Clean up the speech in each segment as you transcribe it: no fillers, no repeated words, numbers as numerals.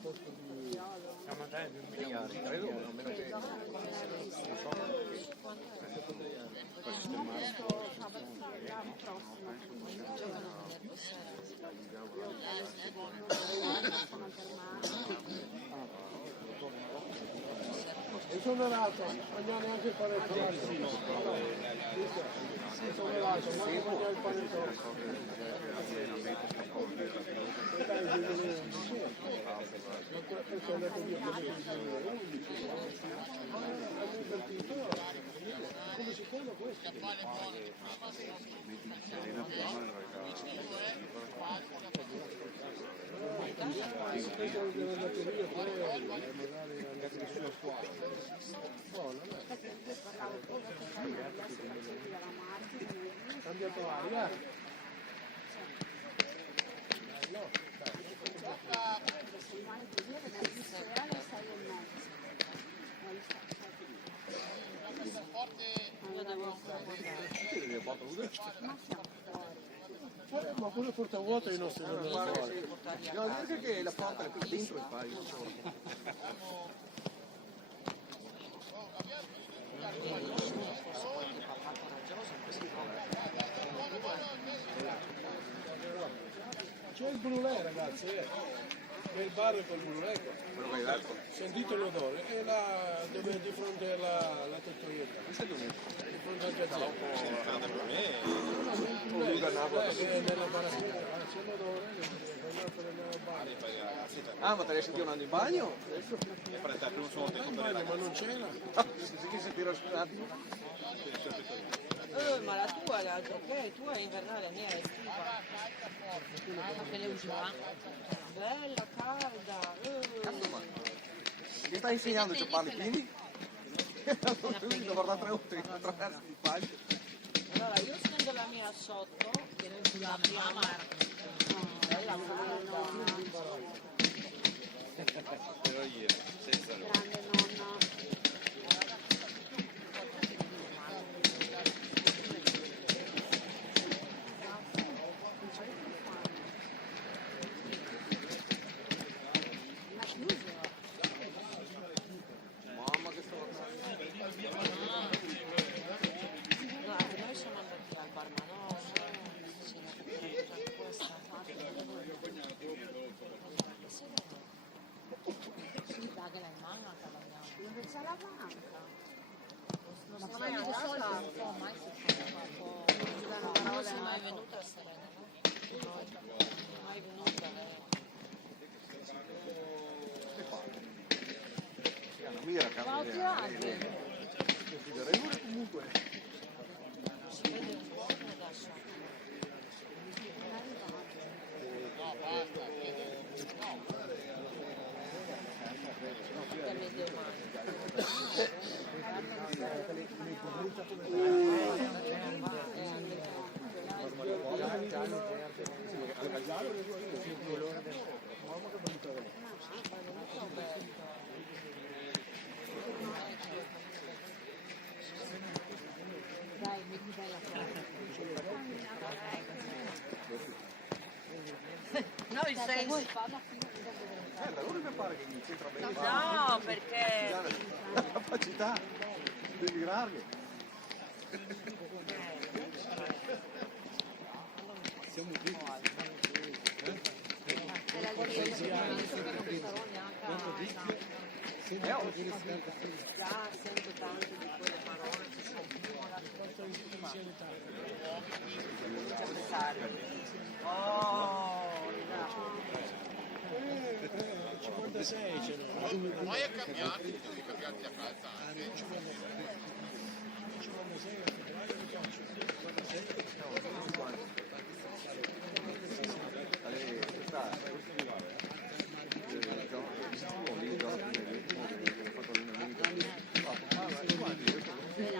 posto di Triari, credo, almeno che non so per sistemare l'anno prossimo e sono nato, mangiare neanche il panettone. Sono nato, mangiare il panettone. Sono andato via per come si chiama questo? Devo andare via poi magari andare sulla squadra. Cambiato aria. Ma pure porta vuota i nostri allenatori. No, dice che la porta è qui dentro e fai. C'è il brulè, ragazzi, C'è il bar col brulè qua. Quello che hai Sentite l'odore? È là dove è di fronte alla tettoietta. Non sei dormito? Di fronte al gazzetta. Nella baracchetta, c'è l'odore, Ah, ma te ne senti andando in bagno? ma non c'era. Che si tira un attimo? Ma la tua è l'altro che tu hai invernale, la mia è estiva. Che le usiva? Bella, calda. Mi stai insegnando a ciapparli quindi? Quindi devo guardare 3 ore attraverso il bagno. Allora io stendo la mia sotto, che non si la prima. Bella, calda. Però ieri, senza Grande nonna. mamma che sto No, noi siamo andati al bar Manosa, ci siamo mangiato questa. Sì, dai, che la manca la mia. Dove c'è la banca? Ma come di solito ormai si fa un po'. Non sei mai venuta a Serena, no? No, mai venuta lei. una mira Ciao, ti anche. considerevole comunque. Si vede un po' adesso. Tutte le domande. Dai, metti bella No, il senso. Da loro mi pare che mi c'entra bene. No, perché La capacità di delirarli. Siamo qui. è la lievito che non sarò neanche già sento tante di quelle parole che sono più comincia a pensare. Oh, 56 ce n'è. Poi è cambiato, devi cambiarti a casa. 56 a febbraio mi piace.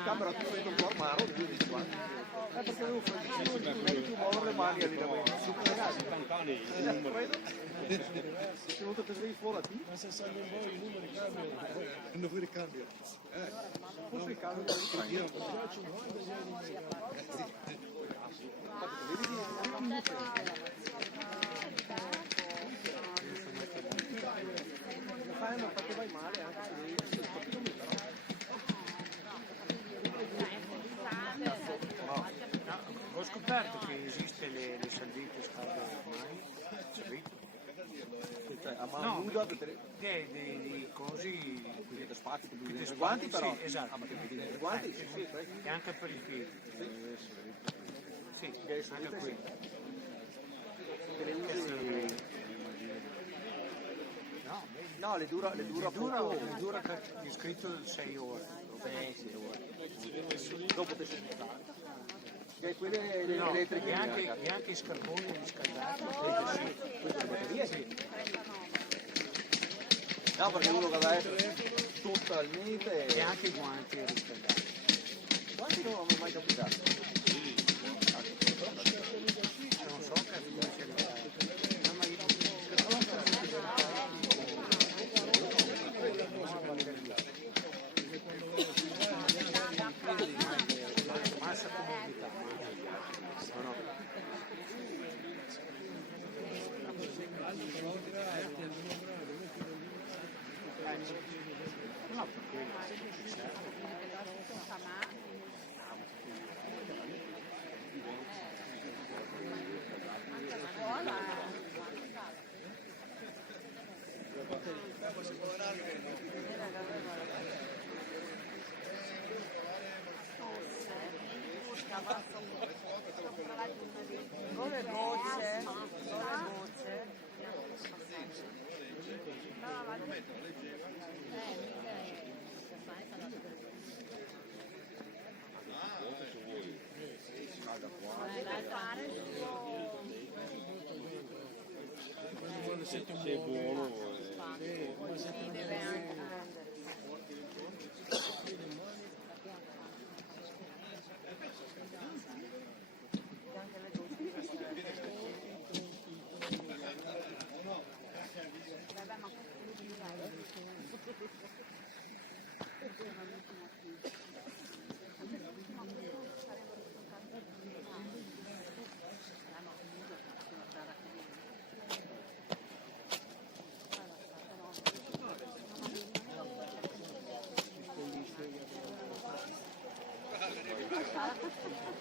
Camera tutto dentro il tuo armadio, perché devo fare tu muovere le mani all'allenamento. Se venuto che sei fuori a te? Ma se salgono voi i numeri cambiano. Non vuoi ricambio. Forse il cambio del strano. Già 50 già di Cioè a mano nuda per dei cosi, dei spazio, dei dei guanti però. sì, esatto. Ah, ma dei guanti? Sì, sì, E anche per i figli. Sì, che anche qui. che le usi. No, No, le dura poco. dura di scritto 6 ore. Sì, dopo te sei che quelle No, elettriche e anche i scarponi riscaldati. queste batterie sì. No, perché uno che va a essere totalmente. E anche i guanti riscaldati. Quanti non mi è mai capitato? Non so che come sia arrivato. No, ma io massa comodità. No, perché Con le gocce, Sei buono. deve anche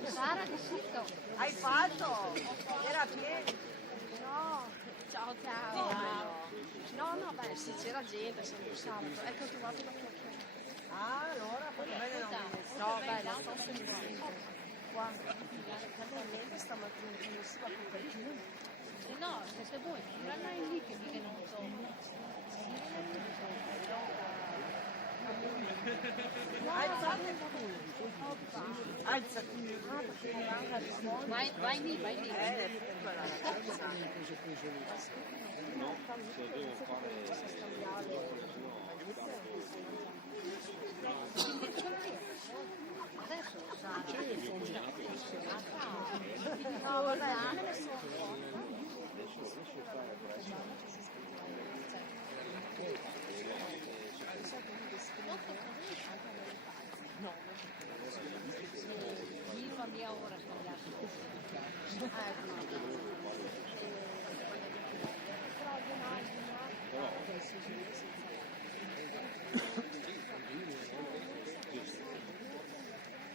Sara, che schifo. hai fatto? Era pieno. No, ciao ciao. No, no, beh, sì, c'era gente, sempre sabato. Ecco, ho trovato la tua. Ah, allora poi bene non mi No, beh, non so se mi sento. Guarda, casualmente stamattina quando si va con qualcuno. No, siete voi, non è lì che dice non so. Alzate alzati. Vai lì, vai lì. Quella ragazza. Adesso Sara. No, vabbè, non me ne sono. Viva mia ora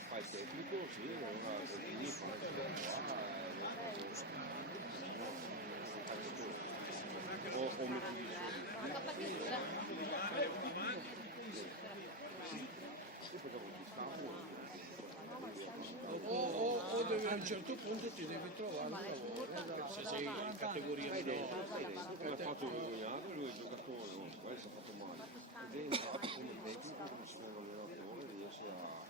Fai il tecnico, sì, o metti O devi, a un certo punto ti devi trovare un lavoro, se sei in categoria minore. l'ha fatto il cognato, lui è il giocatore, no? Poi si è fatto male. Ed è entrato come tecnico, come se fosse allenatore, riesce a...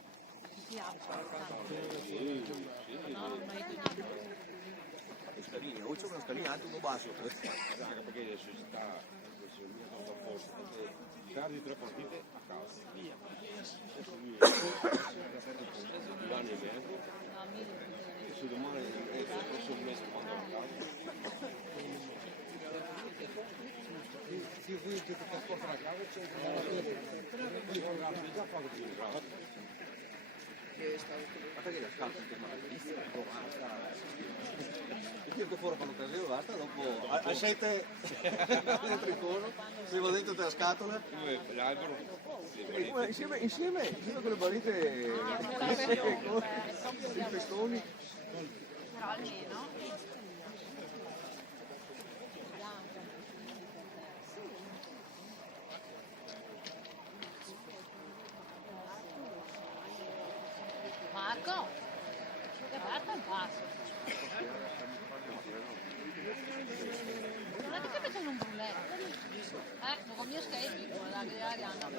Scalini, o c'è una scalina alto uno basso. Anche perché adesso si sta, adesso il mio sta forte, perché perdi 3 partite a casa, via. Adesso lui l'anno e mezzo, e se domani il prossimo mese quando a casa, Ma perché la scalza che il tiro fuori quando preso basta, dopo a 7 dentro il cono, arrivo dentro la scatola. l'albero, Insieme con le barite i festoni. però almeno Nico, che parte al basso. Non è che stai facendo un brulè. Con mio skate, guarda che Arianna. E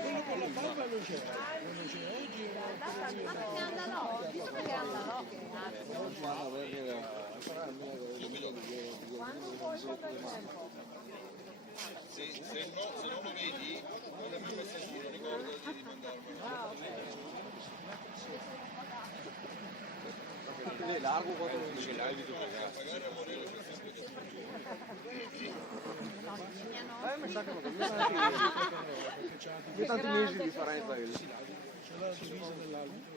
quello con la palma non c'è oggi. Ma perché andalò? Visto perché andalò che è nato. Quando puoi fare il tempo? Se non lo vedi, non è più messaggino, ricordo di mandarmi. Ah, ok. È largo quando non Ce l'hai video ragazzi. mi sa che non cammina tanti mesi di differenza. C'è la divisa dell'arbitro.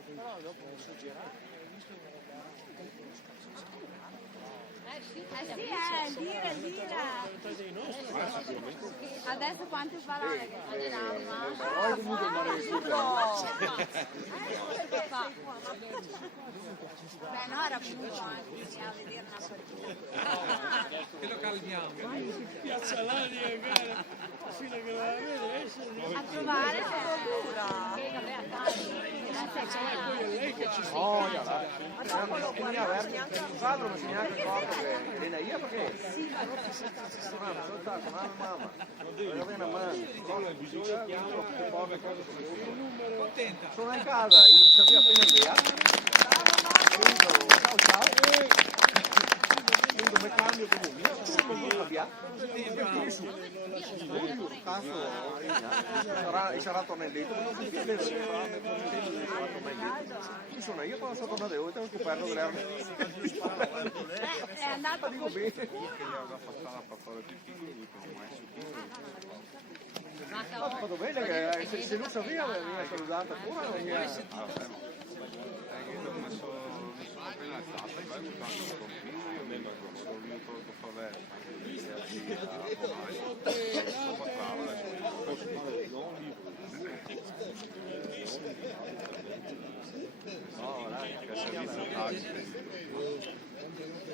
Lira. Adesso quante parole che Poi comunque andare in Beh, no, era venuto anche a vedere una partita. Che lo calmiamo. Piazza Lani fino a che non la vede. A trovare dura. Poi è lei che ci sta. Oh, ya va. Salvo non si neanche accorto che viene io perché con la mamma. Voglio bene a mano. Bisogna piano che poche cose sono Contenta. Sono in casa, inizio qui appena via. Ciao ciao. Quindi mi cambio comunque. Sono via. Sarà tornelletto, ma non si vede. Sono io quando sono tornato io ho scoperto che l'erano. È andato Dico bene. Ha fatto bene che se lui sapeva veniva salutata pure.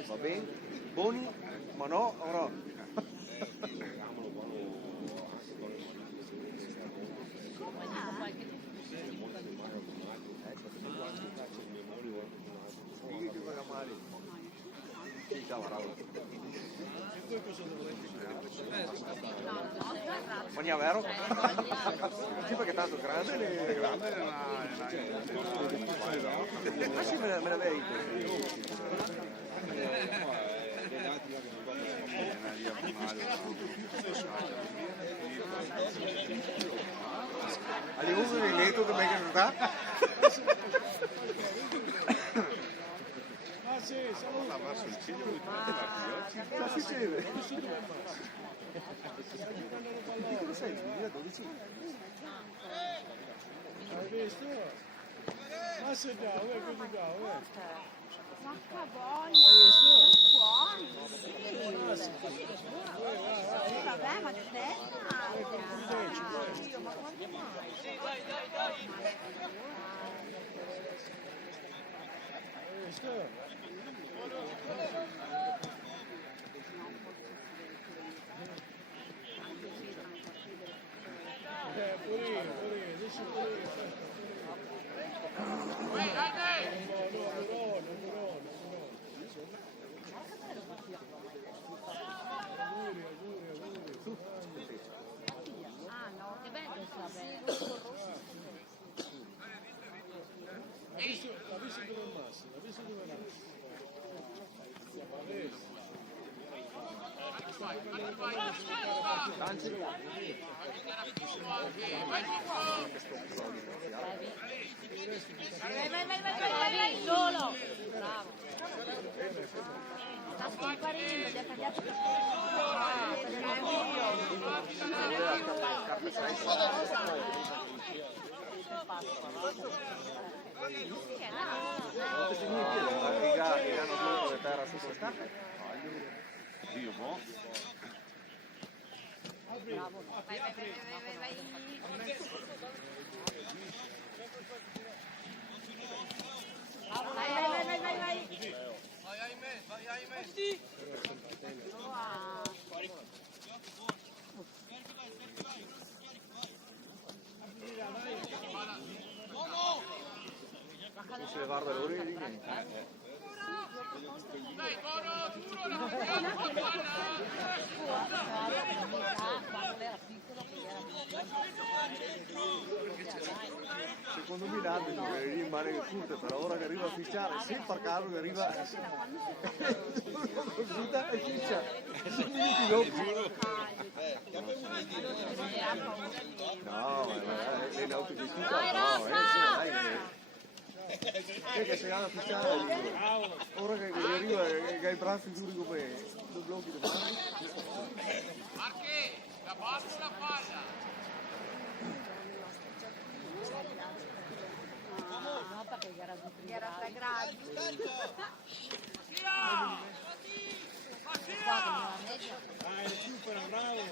Va bene? Buoni? Ma no, o no? Ma ne è vero? Sì, perché tanto grande ma sì, me la vedi. All'uso del letto che mai che sta? Ah sì, siamo verso il ciglio di tutti Cosa succede? Cosa sei? 2012? Hai visto? Ma se bravo, così bravo, Porca voglia, buoni, sì. Vabbè, ma che Dio, ma quanto mai? Hai visto? Pure, adesso pure. Ah no, che bello sapere. L'ha visto dove è Massi, l'ha visto dove è Massi. Vai, solo. Bravo. Sta scomparendo, gli ha tagliato il Dio, boh. Bravo. Vai. secondo me Nando rimane curte, però ora che arriva a fisciare, se per caso che arriva cosita e fiscia 2 minuti dopo. No, le autogestita no, che sei andato a fisciare, ora che arriva che hai i bracci duri come 2 blocchi di mano. La basta la palla! No, perché Era 3 gradi. Dai, recupera, bravo.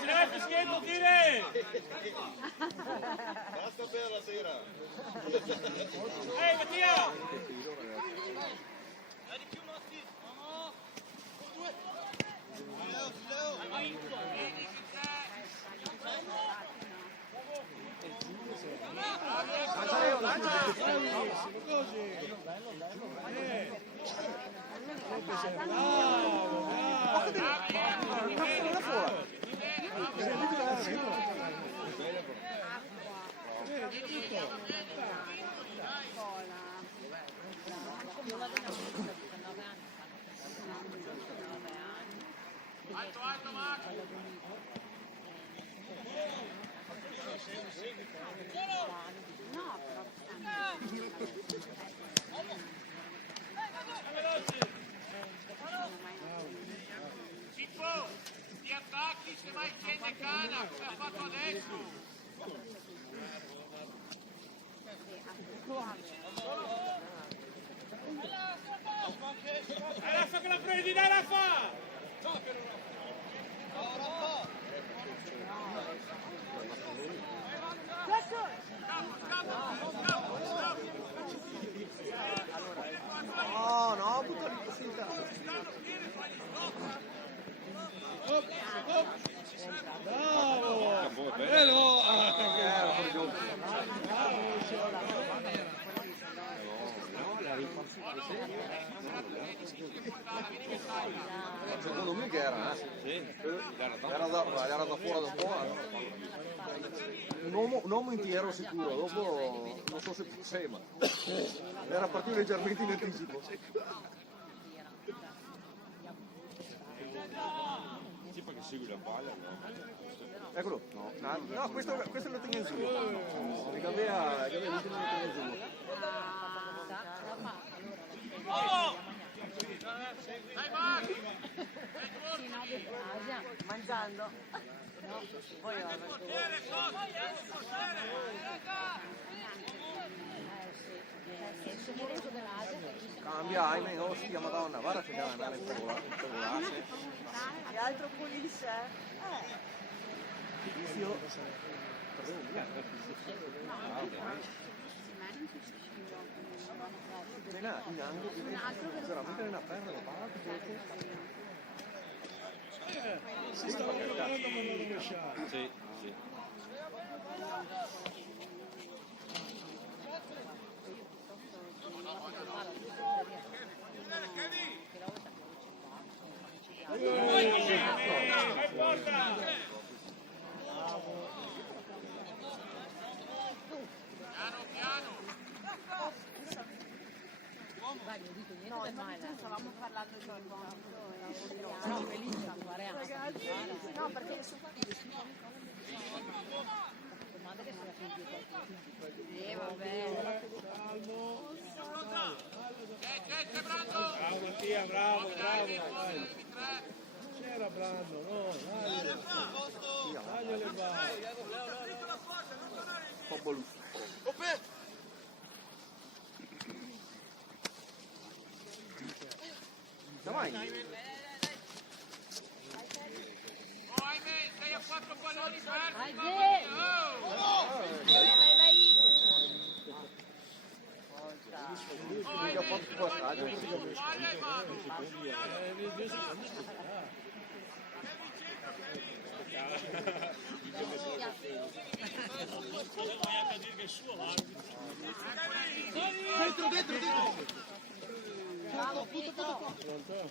Ce l'hai il fischietto, tire! Basta per la sera. Ehi, Mattia! Bravissimo, così! Bravo, bravo! Alto, alto, Max! No, però Pippo, ti attacchi se mai scende Cana, come ha fatto adesso! Rafa che la prendi, dai Rafa! No, no, butta lì così. Bravo! Bello! Fuori gioco. Secondo me che era, era da fuori da fuori. Un uomo intero sicuro, dopo non so se fosse, ma era partito leggermente in anticipo. Sì, perché segui la palla, no? Eccolo, no, questo lo tengo in giù. Perché aveva l'ultimo lo tengo in giù. Dai Max! mangiando. No, poi Portiere, Cambia, ahimè, ostia, madonna, guarda che deve andare in favore. che altro pulisce? Io... in angolo, veramente nella perna, la parte, Si stava preparando ma non rovesciare. Sì, sì. Vai porta! Piano, piano! No, infatti stavamo parlando di No, Melissa, ragazzi, no, perché sono vabbè. C'è Brando! Bravo Mattia, bravo, bravo. C'era Brando, no, tagliale vai. un po' voluto. Dai, Oh, ahimè, sei a 4 palloni persi! Vai, mica fatto passaggio. Palla in mano! Bravo Pietro. Pronto?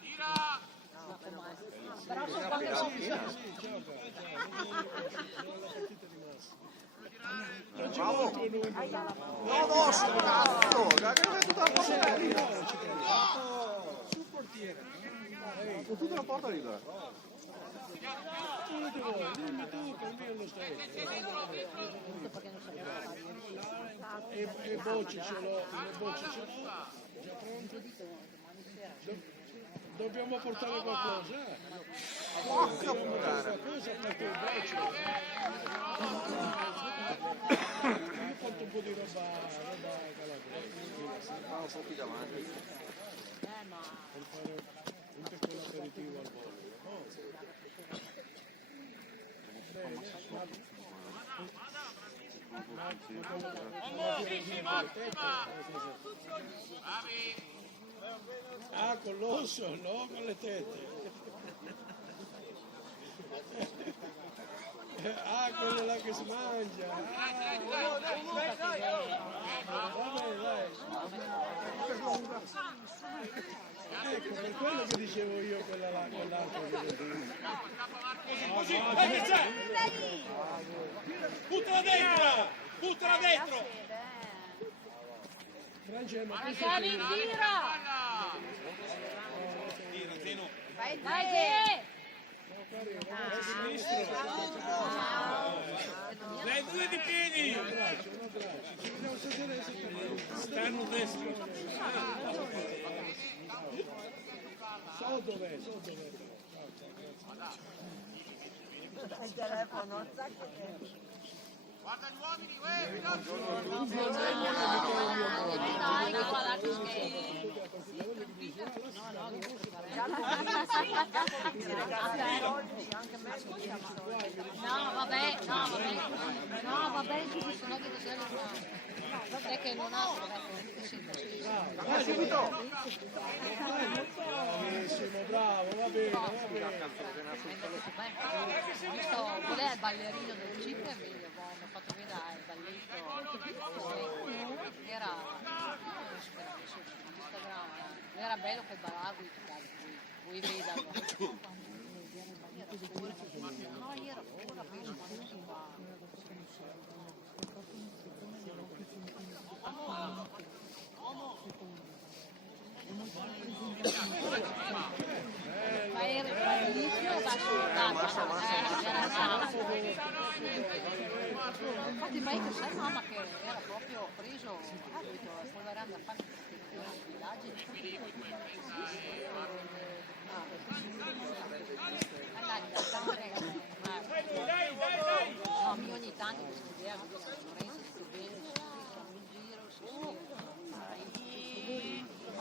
Tira! Però sono quando non Sì, gioca. Sono la partita di massa. Non c'è molto lungo. No, cazzo! Dai, che è tutta la porta libera! Sul portiere. Con tutta la porta libera. Quello che vuoi, dimmi tu, per me lo stai. E bocce ce l'ho, le bocce ce l'ho. Già pronto? Dobbiamo portare qualcosa. Porca puttana! Qualcosa a parte il braccio. Io porto un po' di roba calata. Sta un po' più davanti. Per fare un piccolo aperitivo al volo. Muovisi, Massima! Bravi! Ah, con l'osso, no con le tette. Ah, quello là che si mangia. Vabbè, dai. Ecco, per quello che dicevo io, quella là, quell'altra che Così, che c'è? Buttala dentro! Buttala dentro! Francia, ma questo Siamo in tiro! Vai, vai, è sinistro. Lei due di piedi! Un abbraccio. Ci vediamo stasera se Stanno destro! so dov'è, so dov'è. Il telefono, sa che Guarda gli uomini, veloci! Dai, che guardate scherzo. anche me No, vabbè, ci sono che cos'è vabbè che non ha, Vai subito! Bravissimo, bravo, va bene, va bene. Ho visto qual è il ballerino del CIP e mi hanno fatto vedere il balletto era Instagram, era bello quel ballavo, vuoi vederlo? No, io ero pure preso ma era all'inizio va infatti mai che sai mamma che era proprio preso quello era da fare no, mi ogni tanto mi scriveva Lorenzo sto bene, siamo in giro, aspetta,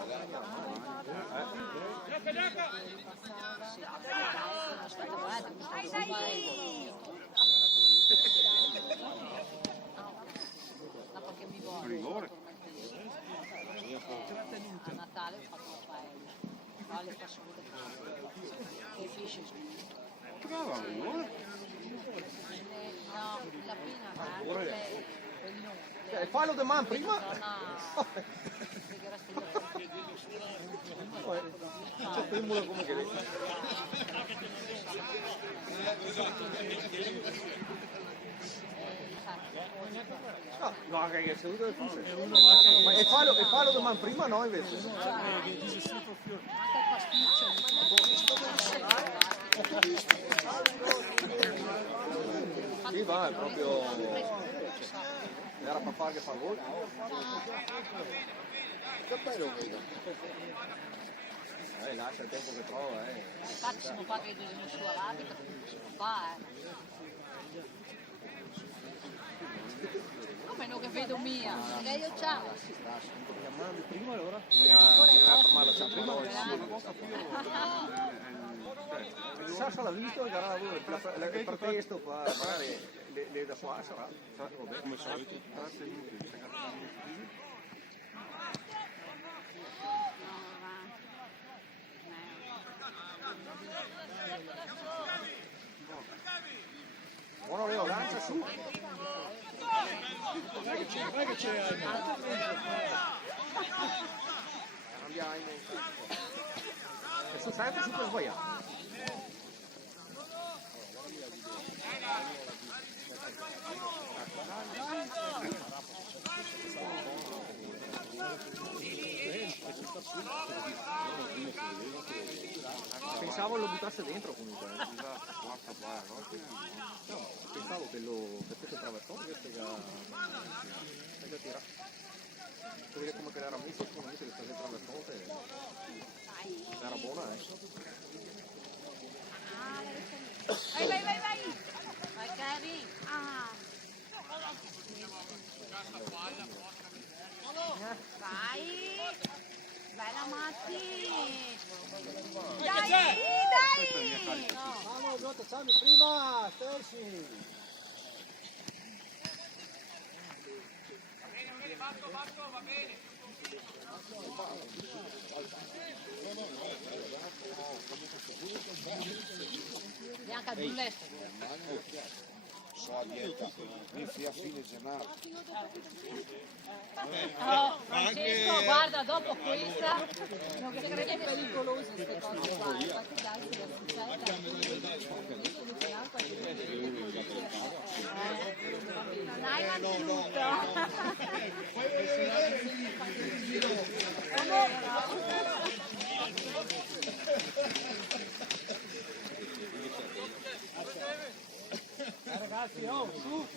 guarda, no, perché mi vuole a Natale ho fatto la paella, le fasole che finisce Brava, no, la prima Fallo domani prima! Sappiamo come che no, anche che è seduto del fuso. Ma e fallo domani prima no invece? Sì, va, è proprio era papà che fa gol. Che bello vedo. Lascia il tempo che trova, infatti sono qua che bisogna su all'abito fa come non che vedo mia lei io ciao chiamando prima allora? Bisogna fermarlo prima. Sasha l'ha visto, per questo magari le da qua sarà. Come solito. Buono Leo, lancia su. Non è che c'è Andiamo. E sono sempre super sbagliato. Pensavo lo buttasse dentro comunque. No, pensavo che lo facesse traversone invece che tira. Perché come che era messo, secondo me che sta dentro traversone era buona, Vai, vai, vai, vai! Vai Kevin! Ah! Vai! Bella Matti! Dai, dai! Vamos, Jota, salve prima, Stessi. Va bene. Neanche al bulletto. So a dieta, inizia a fine gennaio. Oh, Francesco, guarda, dopo questa non crede pericolose queste cose qua. Infatti dai, se la succede. Non hai mantenuto! Ragazzi, oh, su.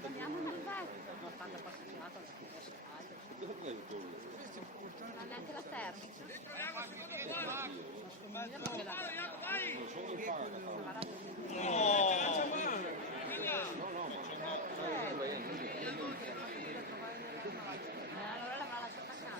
Andiamo nel vecchio. Non neanche la termica. Allora l'avrà lasciata a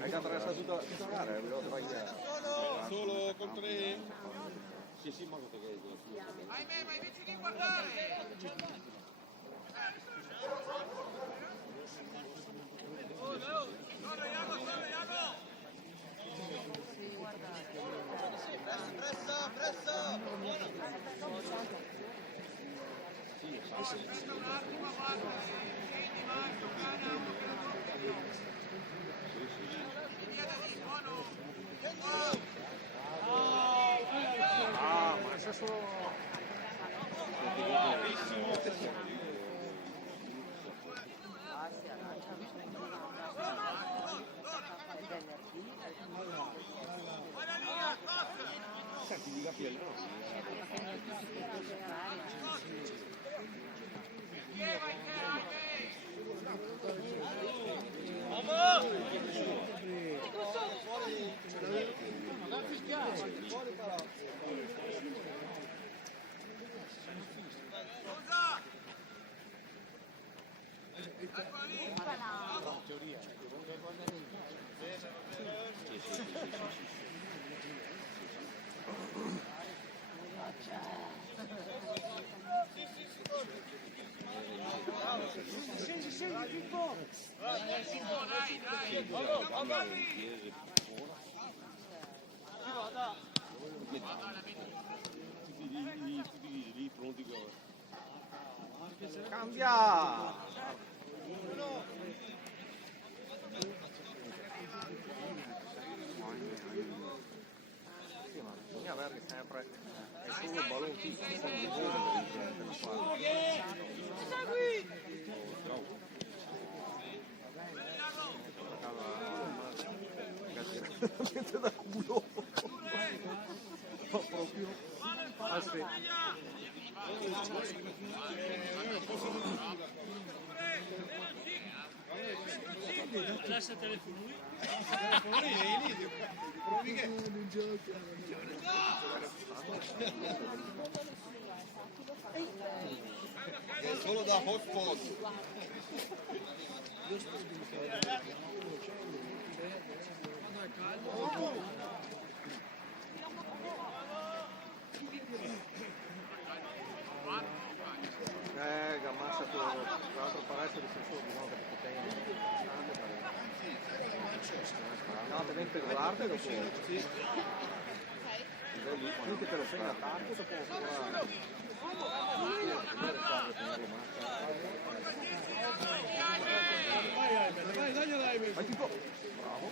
Hai già attraversato tutta la gara, avevo sbagliato. solo con 3. Sì, ma che Vai, ma invece di guardare. Ah, ma se sono... Senti, di capire, lì pronti che... Cambia! Sì, ma bisogna avere sempre è solo il ballo fisso, non il volo della squadra. Da culo. Alfred. Lascia il telefono lì. Il telefono lì è lì. Provi che non giochi. È solo da hotspot. Gammassa tra l'altro farà essere difensore di nuovo perché no, deve impedolarti dopo finché te lo fai in attacco dopo Vai, dagliela Aimer. vai tipo bravo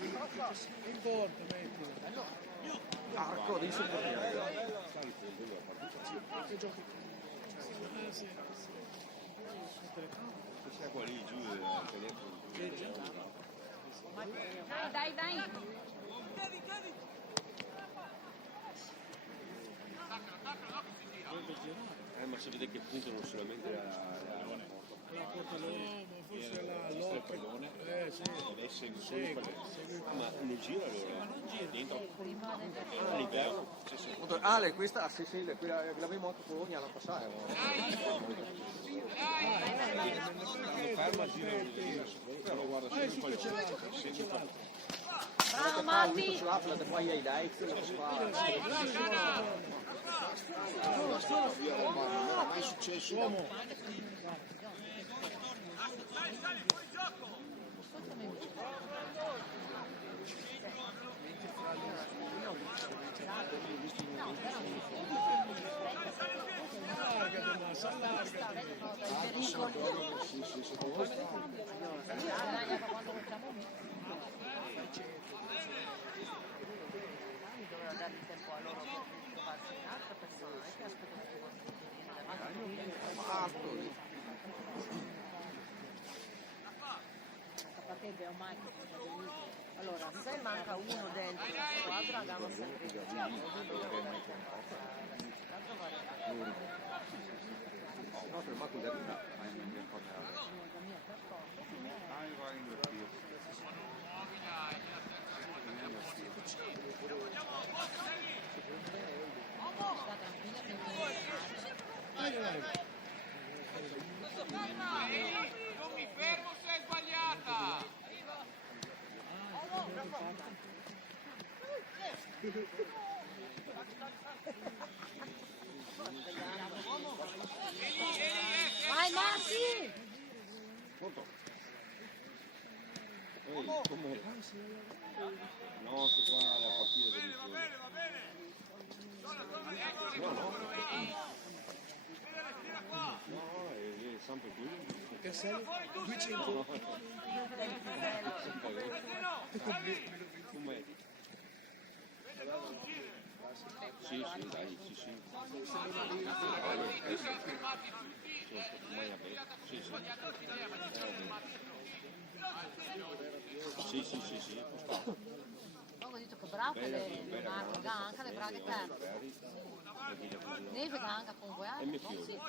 In porta, mettilo. arco di supportiere Sì. C'è qua lì giù al telefono. Dai, dai. Ma si vede che puntano solamente La porta loro. Forse la il lotta. pallone Sì. e lei segue solo il pallone. Ma non gira allora? Dentro? Ah, l'inverno? Sì, sì. Ale questa sì l'avevo anche Bologna l'anno passato Ferma, gira però guarda sempre il pallone. Bravo Matti. sull'app e poi ai dai che lo fa Non è mai successo. Allargati, Massa, allargati. Doveva dare il tempo a loro per trovarsi un'altra persona, non è che aspettano Perché ormai allora, se manca uno dentro la squadra danno sempre il gioco, no fermato da Non mi fermo se è sbagliata. vai Matti! Pronto? Ehi, come? No, sto qua alla partita del No, è sempre qui. Che sei? 200. Come? Sì, dai, sì. Sì. Ho detto che bravo che le Marco anche le brave perse. Neve anche con voi. E mio figlio.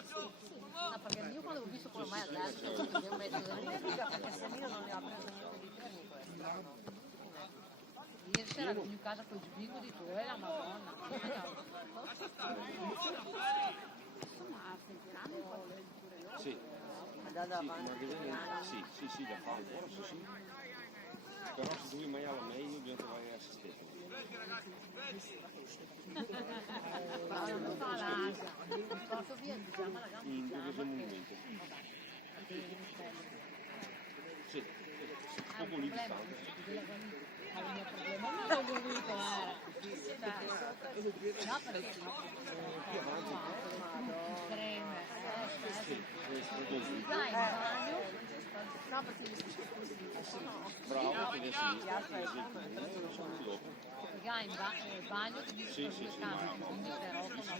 No, perché io quando ho visto come mai adesso devo mettere perché se io non ne ho preso niente di fermi questo. ieri sera venuto in casa con il sbingo di tu e la Madonna. Sì. Da davanti. Sì, da fare buono, sì. Però se tu mai alla meglio bisogna trovare assistente. Non fa l'asa. Mi porto via il pigiama la gamba. In dove sono un momento. Sì, poco lì distante. Il mio problema non ho voluto, no, perché creme, dai, in bagno, no, perché Bravo, che sono dopo. in bagno ti dico che quindi però con una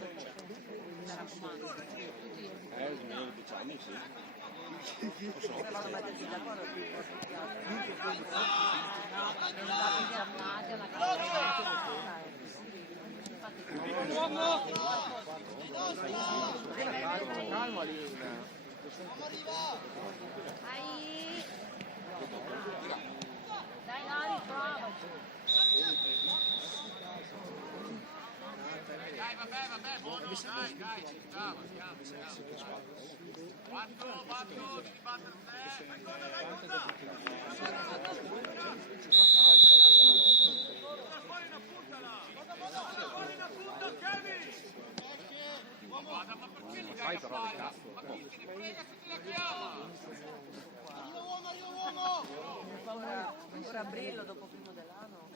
mi raccomando, Almeno 10 anni, sì. Dovevano mettersi d'accordo più no, perché non va in giornata, la cosa Calma lì. Dai Nari, provaci. Dai, vabbè, buono, dai, ci stava, stiamo. Quanto, devi battere te. Fuori una punta là. Fuori una punta, Kevin. Guarda, ma perché gli dai la palla? Ma chi se ne frega se te la chiama? Ora Brillo dopo primo dell'anno.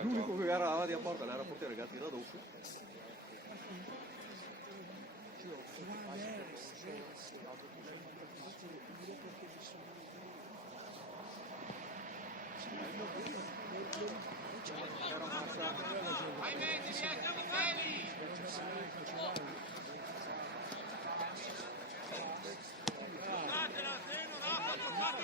L'unico che era avanti a porta era portiere che tira dopo. Vai, vedi, dietro, Micheli. Portatela, Zeno, Rafa, portate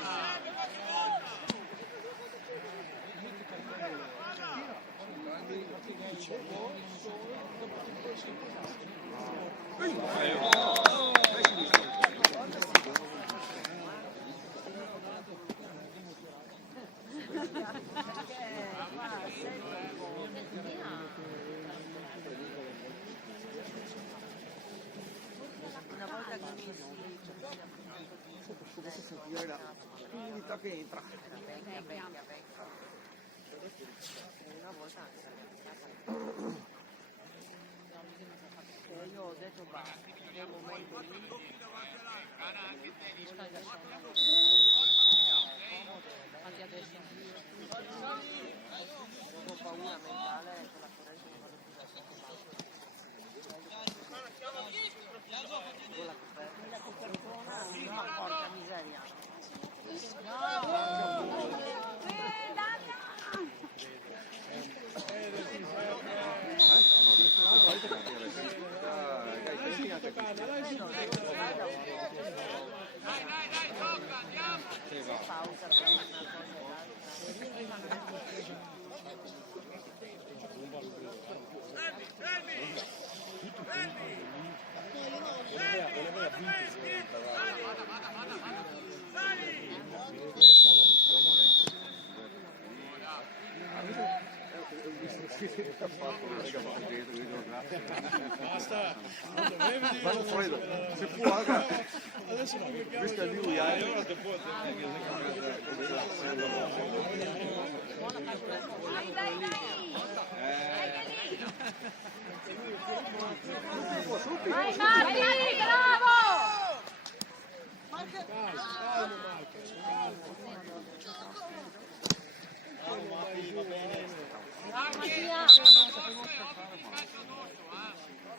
insieme, qualche volta. Una volta che mi Posso sentire la umidità che entra. vecchia. Una volta anche io ho detto basta, nel momento lì Infatti adesso ho paura mentale con la corrente non vado più da con la coperta. No, porca miseria. Dai, tocca, andiamo. Pausa per una cosa e Basta, non dovevi Vanno dire. freddo, se può Adesso non mi piace. questo è lui, Vai Marti, bravo!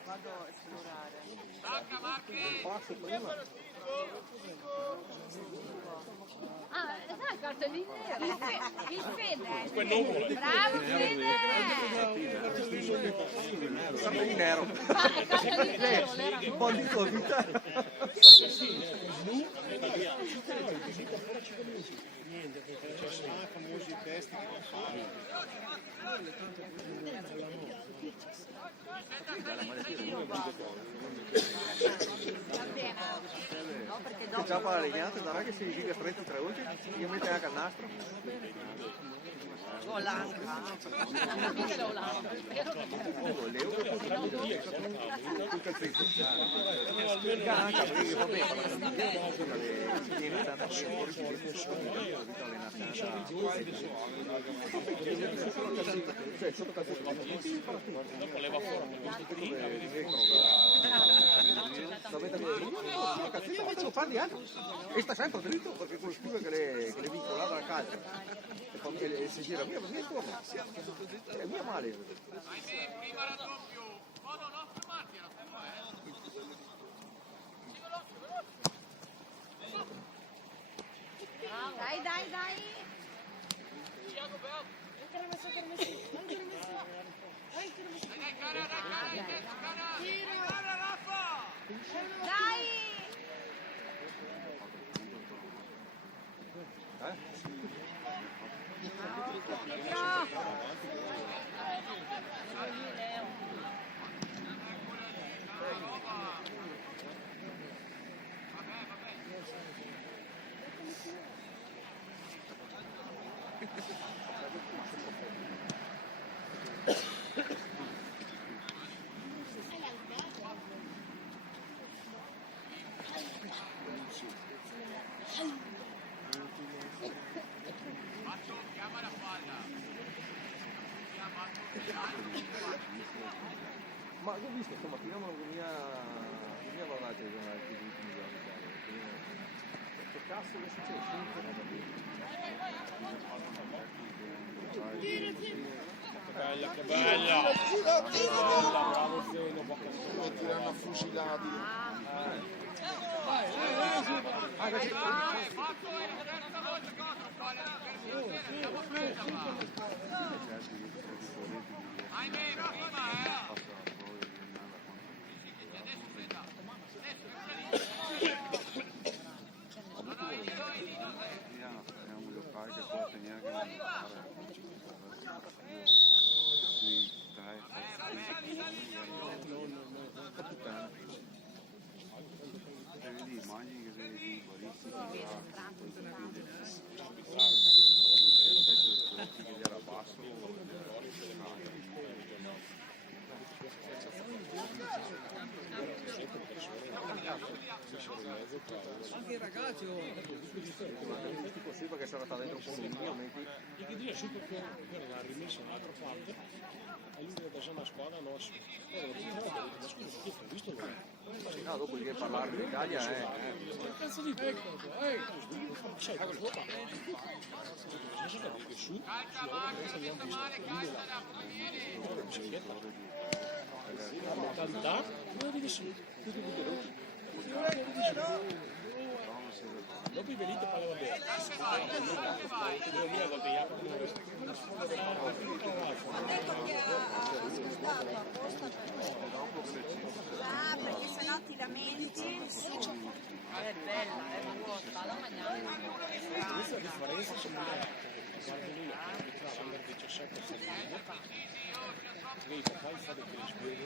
vado a esplorare. Marca, Marchi. passo prima. Ah, dai, cartellino nero. Il Fede. Quel nuvole. Bravo Fede. Cartellino nero. Cartellino nero, l'era Un po' di vita. famosi testi che non fanno. Che già para legnate, darà che si dica stretto tre oggi, io metto anche al nastro. Olanda. E sta sempre dritto perché quello scusa che le vincolava la calcia e si gira via per me torna è mia male. Prima raddoppio. Modo non fermarti alla Dai, dai, dai. Dai. Ma l'ho visto stamattina, ma non mi ha guardato i giornali degli ultimi giorni. Che cazzo che Bella, che bella. Bravo Fede, Lo tirano fucilati. Anche i ragazzi, così perché sarà stato dentro un condominio, e che dia subito che l'ha rimesso un'altra parte e lui deve passare una squadra nostra. Ma scusa, perché hai visto lui? no, dopo che parlare in Italia Che cazzo di te? Sai cosa fa? Non so capire che su, abbiamo visto la bicicletta. La mentalità, non devi su. Dopo i veliti parlava bene. Ah, perché sennò ti lamenti. È bella, è vuota, la mangiare. Questa differenza sono guarda lì la sono del 17 settembre lei fa il fare che spiego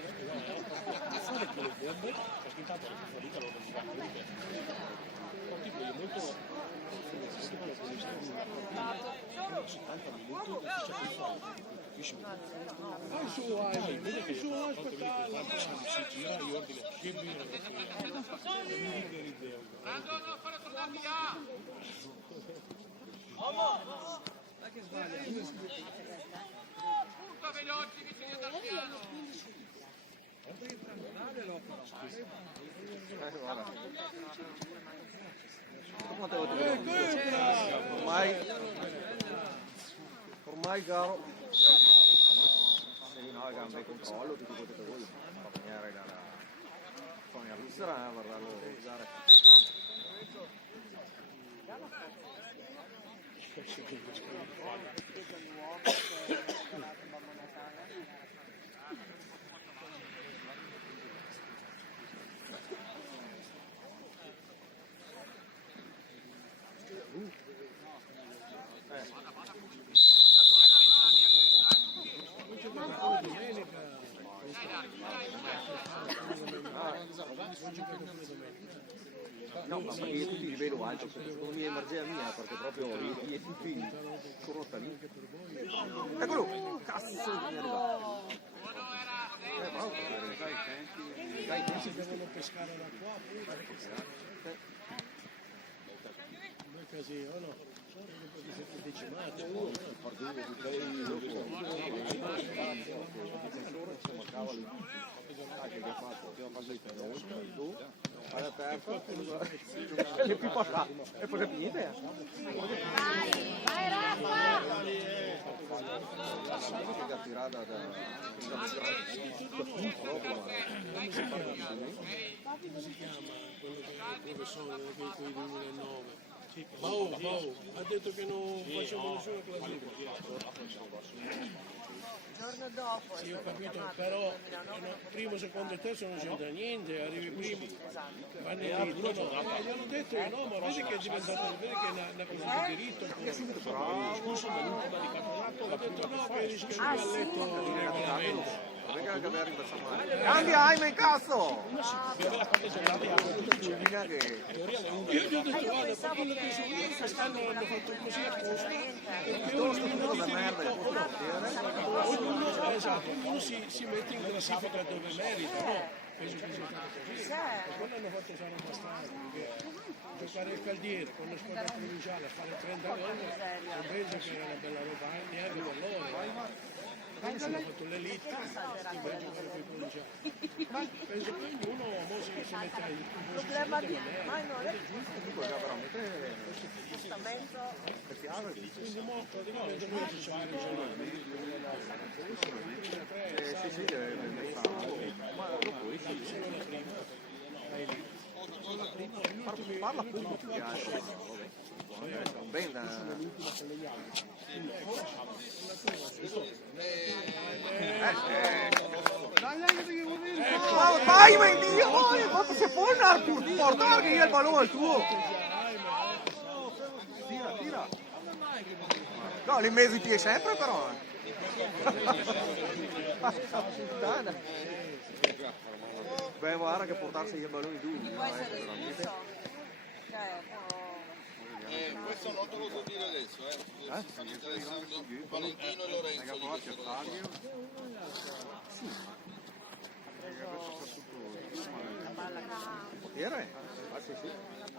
fare quelle bombe perché intanto la fatica lo devo fare un tipo è molto 70 minuti c'è più fare vai su vai vedi che quanto si gira io ordine che bene non fare tornare via. Punta veloci vicini dal piano. Ormai caro se no gambe in controllo tutto quello che vuoi bisogna guardarlo usare Natale forse. Secondo scuola. Chiedo l'uovo che ha regalato Babbo Natale. No, ma io tutti li vedo alto, secondo me è emergenza mia, perché proprio i tutti sono lì. Eccolo! Cazzo mi è arrivato! Bravo, dai, Si devono pescare da qua pure. Noi così, o no? Sono siete decimati. Le più passate e poi è finita. Vai Rafa! Che tirata da Come si chiama quello che professore che il 2009? Bau, ha detto che non facciamo nessuna classifica. Il giorno dopo Sì, ho capito, però primo, secondo e terzo non c'entra niente, arrivi primo, vanno lì, no, gli hanno detto io no, ma vedi che è diventato, vedi che è una cosa di diritto, scusa, ma l'ultima di campionato, ha detto no, che rischi a letto il regolamento. Cambia Jaime, cazzo! Io gli ho detto guarda, perché lo penso io quest'anno hanno fatto così apposta, perché ognuno si mette in classifica dove merita, no? Penso che sia stato così. Quello hanno fatto usare abbastanza, perché giocare il Caldiere con la squadra provinciale a fare 30 gol, non penso che era una bella roba neanche per loro. Penso che hanno fatto l'elite, invece giocare con i provinciali. Ma penso che ognuno si mette in problema posizione di dove mai non è quindi mo praticamente noi facciamo parla poco più piace. Ben dai, ma Dio, ma se può Arthur portare via il pallone al tuo. Tira. No, lì in mezzo i piedi sempre però. Puttana. Beh, guarda che portarsi via i balloni duri. può essere scuso. Cioè, questo non te lo so dire adesso, sta interessando Valentino e Lorenzo di questo Portiere? Ah sì.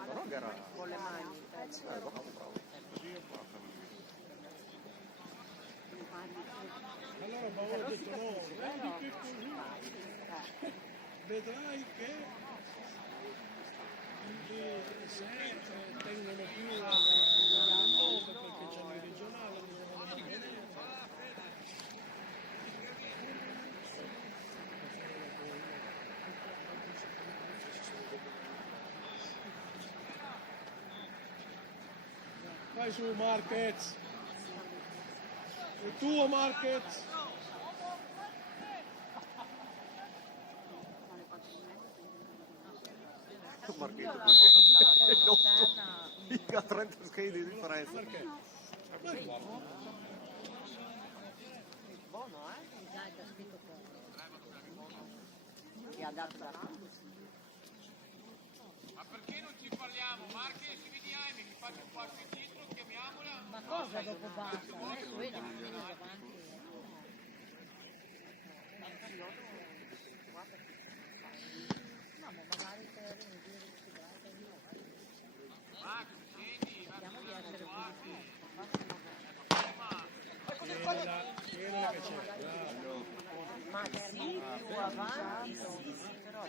Però gara con le mani. allora Paolo ha detto no, vedrai che se tengono più perché c'è il regionale li devono mantenere. Vai su Marquez, è tuo Marquez. Marchetto mica 30 schede di differenza. Perché? Buono, Che ha dato la Ma perché non ci parliamo? Marche, se vedi Jaime che faccia un passo indietro, chiamiamola. Ma cosa dopo basta? Adesso vedi che viene avanti. No, ma magari per dire che si tratta di Max, scendi, vediamo di essere positivi. Tienila che c'è, bravo. ma sì, più avanti, però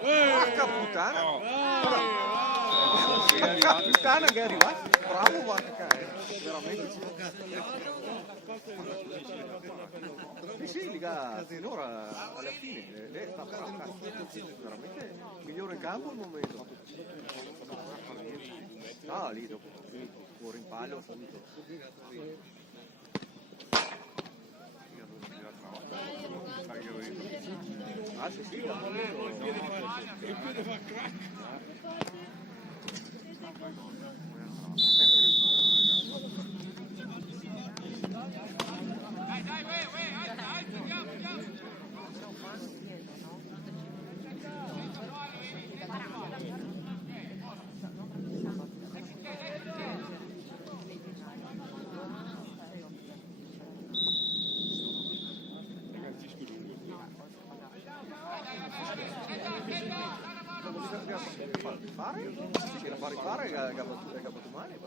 Porca puttana! Porca puttana che è arrivata! bravo guarda veramente sì, Liga finora alla fine sta bravo, veramente migliore in campo al momento. Ah, lì dopo fuori in palio subito. Ah sì, il piede fa crack. Rifare che ha battuto male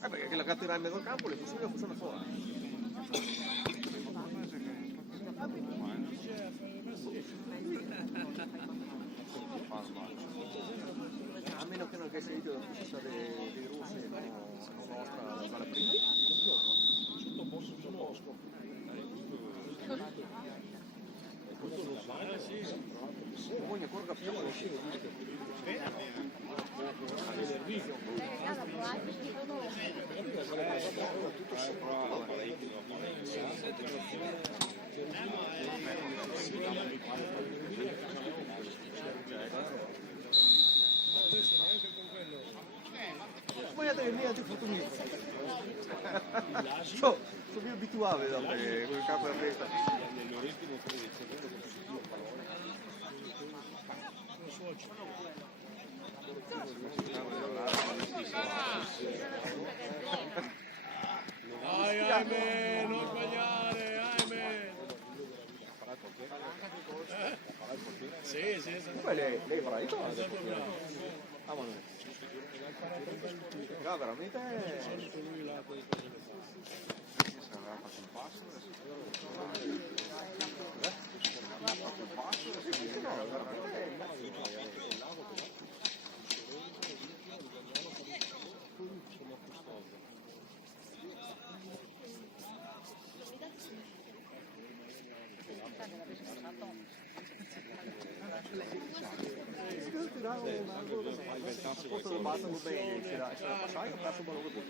perché la cattura in mezzo al campo le funzioni fuori a meno che non sia ido da questa dei russi non nostra dalla prima ogni corga più guardate che mi ha fatto mio sono più abituato da quel capo della testa Ahimè, non sbagliare, ahimè. Sì. Poi lei è bravito? Ah, ma no. No, veramente... Posso batterlo bene, se la passare ho perso un ballo tutto.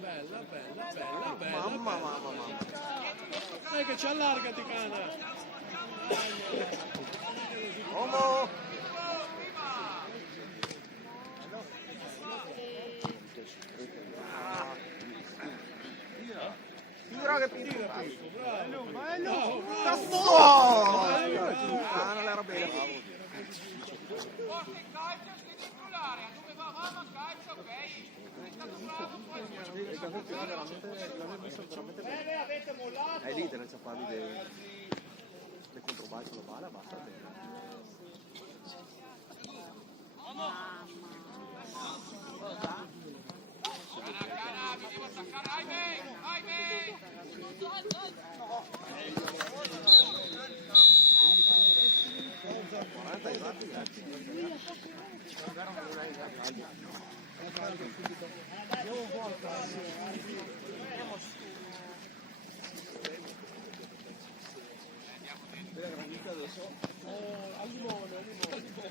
Bella. Mamma. Dai che ci allargati, cana. Uomo! Tira che tira. Bello. Cazzo! Ah, non era bene. È lì deve farli dei controballi sulla palla, basta. Mi devo attaccare, ahimè!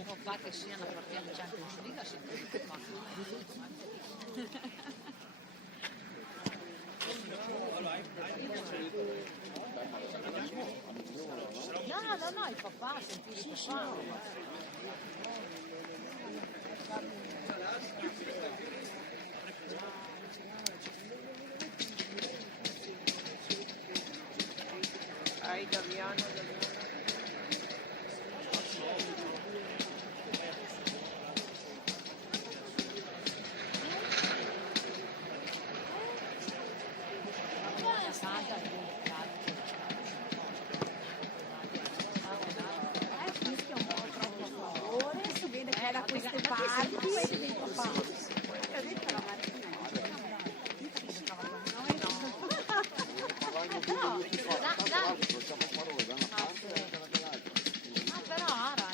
Non fa che sia una partita di Champions League, sempre No, il papà, sentire il papà. Damiano. Da queste parti però Ara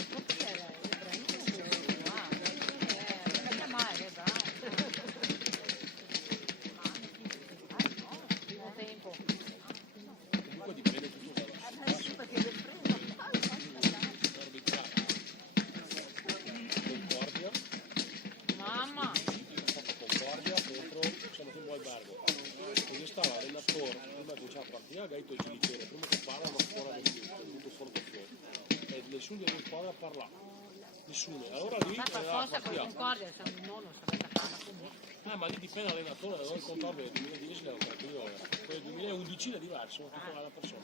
io ho detto ci dicevo, prima che parlano fuori del tutto forte e nessuno deve imparare a parlare, nessuno, allora lì Ma per forza con Concordia siamo un mondo, sapete fare. ma lì dipende dall'allenatore, devo incontrarlo nel 2010 l'avevo fatto io, poi nel 2011 è diverso, tutta la persona.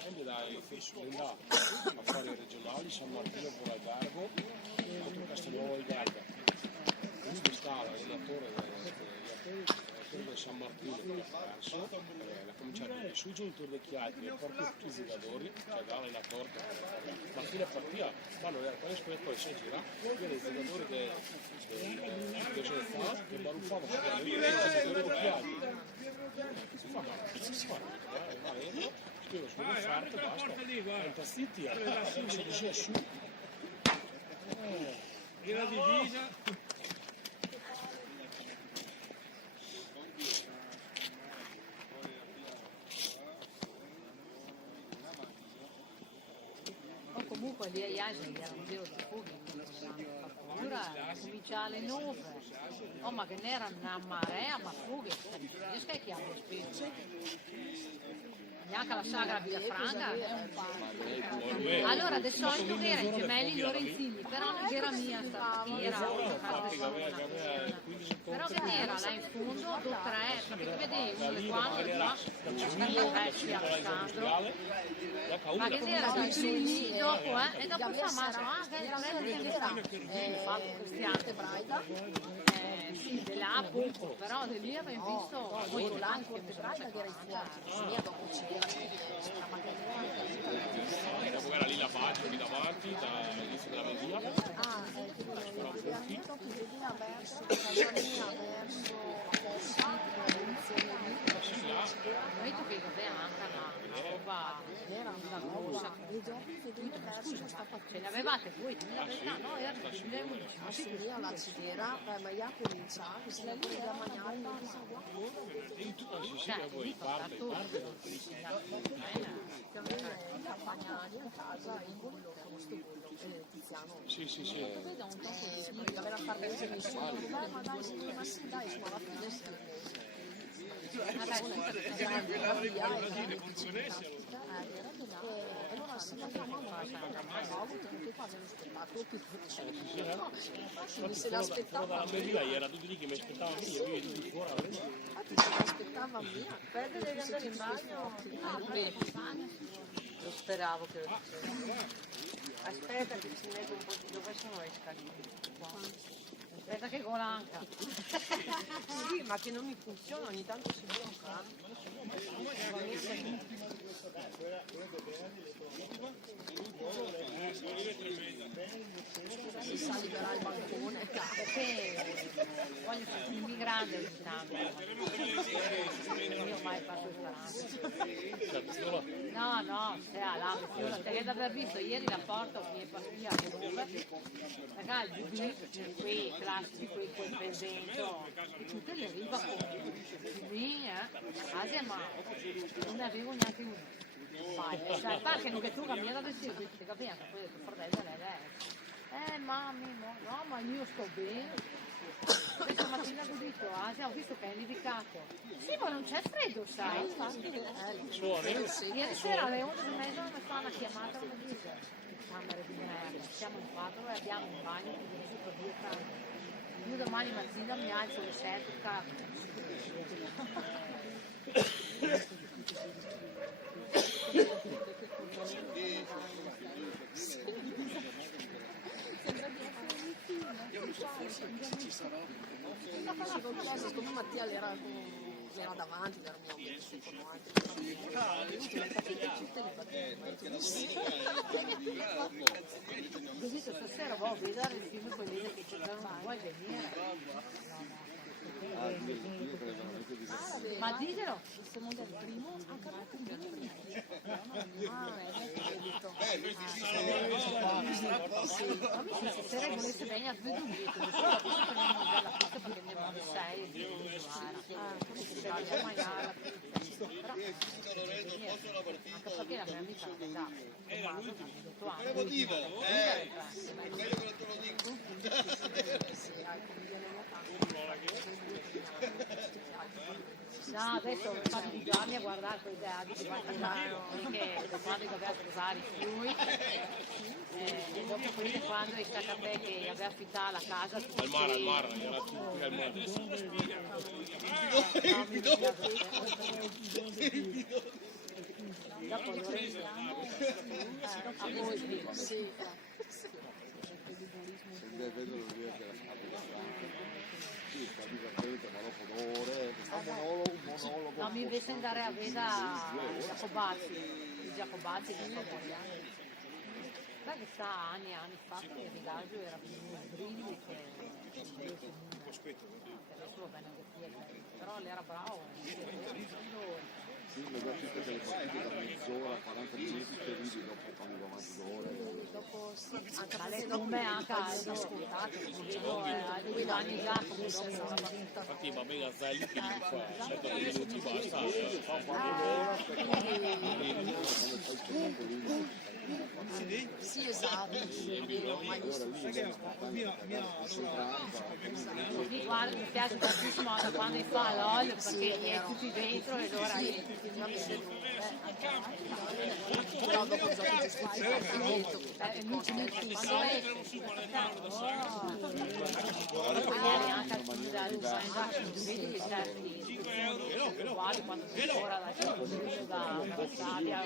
Quindi dai, andare a fare i regionali, San Martino pure al Gargo, contro Castelnuovo al Garga. Quindi sta l'allenatore del San Martino che ha perso, ha cominciato a su genitori dei chiari, e porti tutti i giocatori, cioè l'allenatore, ma fine partita, vanno a vedere poi si gira, viene il giocatore che sono qua, che baruffava i giocatori dei chiari. Si fa male, si fa male, scrivo sull'offerta e basta, è impazziti, si dice su. Era divisa. O comunque lì a Iasi era un giro di fughi, ora comincia alle 9. Oh, ma che n'era una marea, ma fughe, io sai che hanno spinto. Neanche la sagra a Villafranca è un parco. Allora di solito era i gemelli Lorenzini, però non era mia sta però che era là in fondo, 2 o 3, perché vedevi quando qua vecchi Alessandro, ma che era lì dopo, e dopo fa mazzo anche fatto Cristiano Braida, sì, di là appunto, però di lì abbiamo visto poi là in Corte Braida che era in fuori, dopo c'era dopo era lì la Baggio lì davanti dall'inizio della Vendia ho detto che vabbè anche una roba una grossa ce ne avevate voi la verità no era del 2011 ma sì la cedera ma io cominciavo si la lì da mangiare cioè lì parte campagnani a casa in quello Tiziano sì vedo un po' di avere a fare le emissioni ma dai insomma alla fine allora si ho avuto anche quasi uno spettacolo più facile se l'aspettava dalla Melilla era tutti lì che mi aspettavano io tutti fuori infatti se l'aspettava mia Perde devi andare in bagno? Lo speravo che lo dicesse. Aspetta che ci metto un po' di dove sono le scalini? aspetta che golanca Sì, ma che non mi funziona, ogni tanto si blocca. si sa liberare il balcone perché voglio sentirmi più grande ogni tanto io mai faccio speranza no se ha la questione perché da aver visto ieri la porta mi è partita ragazzi il giubbì quei classici quel pendento tutte le riva con lì Asia ma non ne avevo neanche uno sai il parco che tu cammini da vestire ti capisci anche poi il fratello lei mamma no ma io sto bene questa mattina ho detto Asia ho visto che è nevicato sì ma non c'è freddo sai ieri sera alle 11:30 mi fa una chiamata come dice camere di merda siamo in 4 e abbiamo un bagno chiuso per 2 camere io domani mattina mi alzo alle 7 secondo Mattia era davanti era un così stasera a vedere il film quelli che c'erano vuoi venire ma ditelo siamo del primo anche stasera volesse bene a due dubbi della pista perché ne avevo 6 e anche perché la mia amica l'ha Che motivo? Meglio che non te lo dico. spesso vado di giorni a guardare quei teatri che quando doveva sposare i fiumi e dopo quelli quando i Sacapè che aveva affittato la casa Al mare, era tutti al mare. Dopo Lorenzo a voi Sì. Vedo lui che la fa sì, sta divertente, ma dopo ore, un monologo. no, mi invece andare a vedere i Giacobazzi che fa morire. Beh, che sta anni e anni fa che il villaggio era più brilli che adesso va bene anche però l'era bravo. Sì, mi do tutte delle partite da mezz'ora, 40 minuti terribili, dopo quando va avanti d'ore. Dopo sì, anche Ma perché le dopo come anche ascoltate, a 2 anni già come dopo Infatti i bambini da Zagli che gli fa 7 minuti basta. sì, esatto, mi guarda, mi piace tantissimo da quando mi fa LOL perché è tutti dentro e allora è tutti però dopo il gioco di squadra quando esce magari anche al fine da vedi che certi uguali quando si ora da Varsavia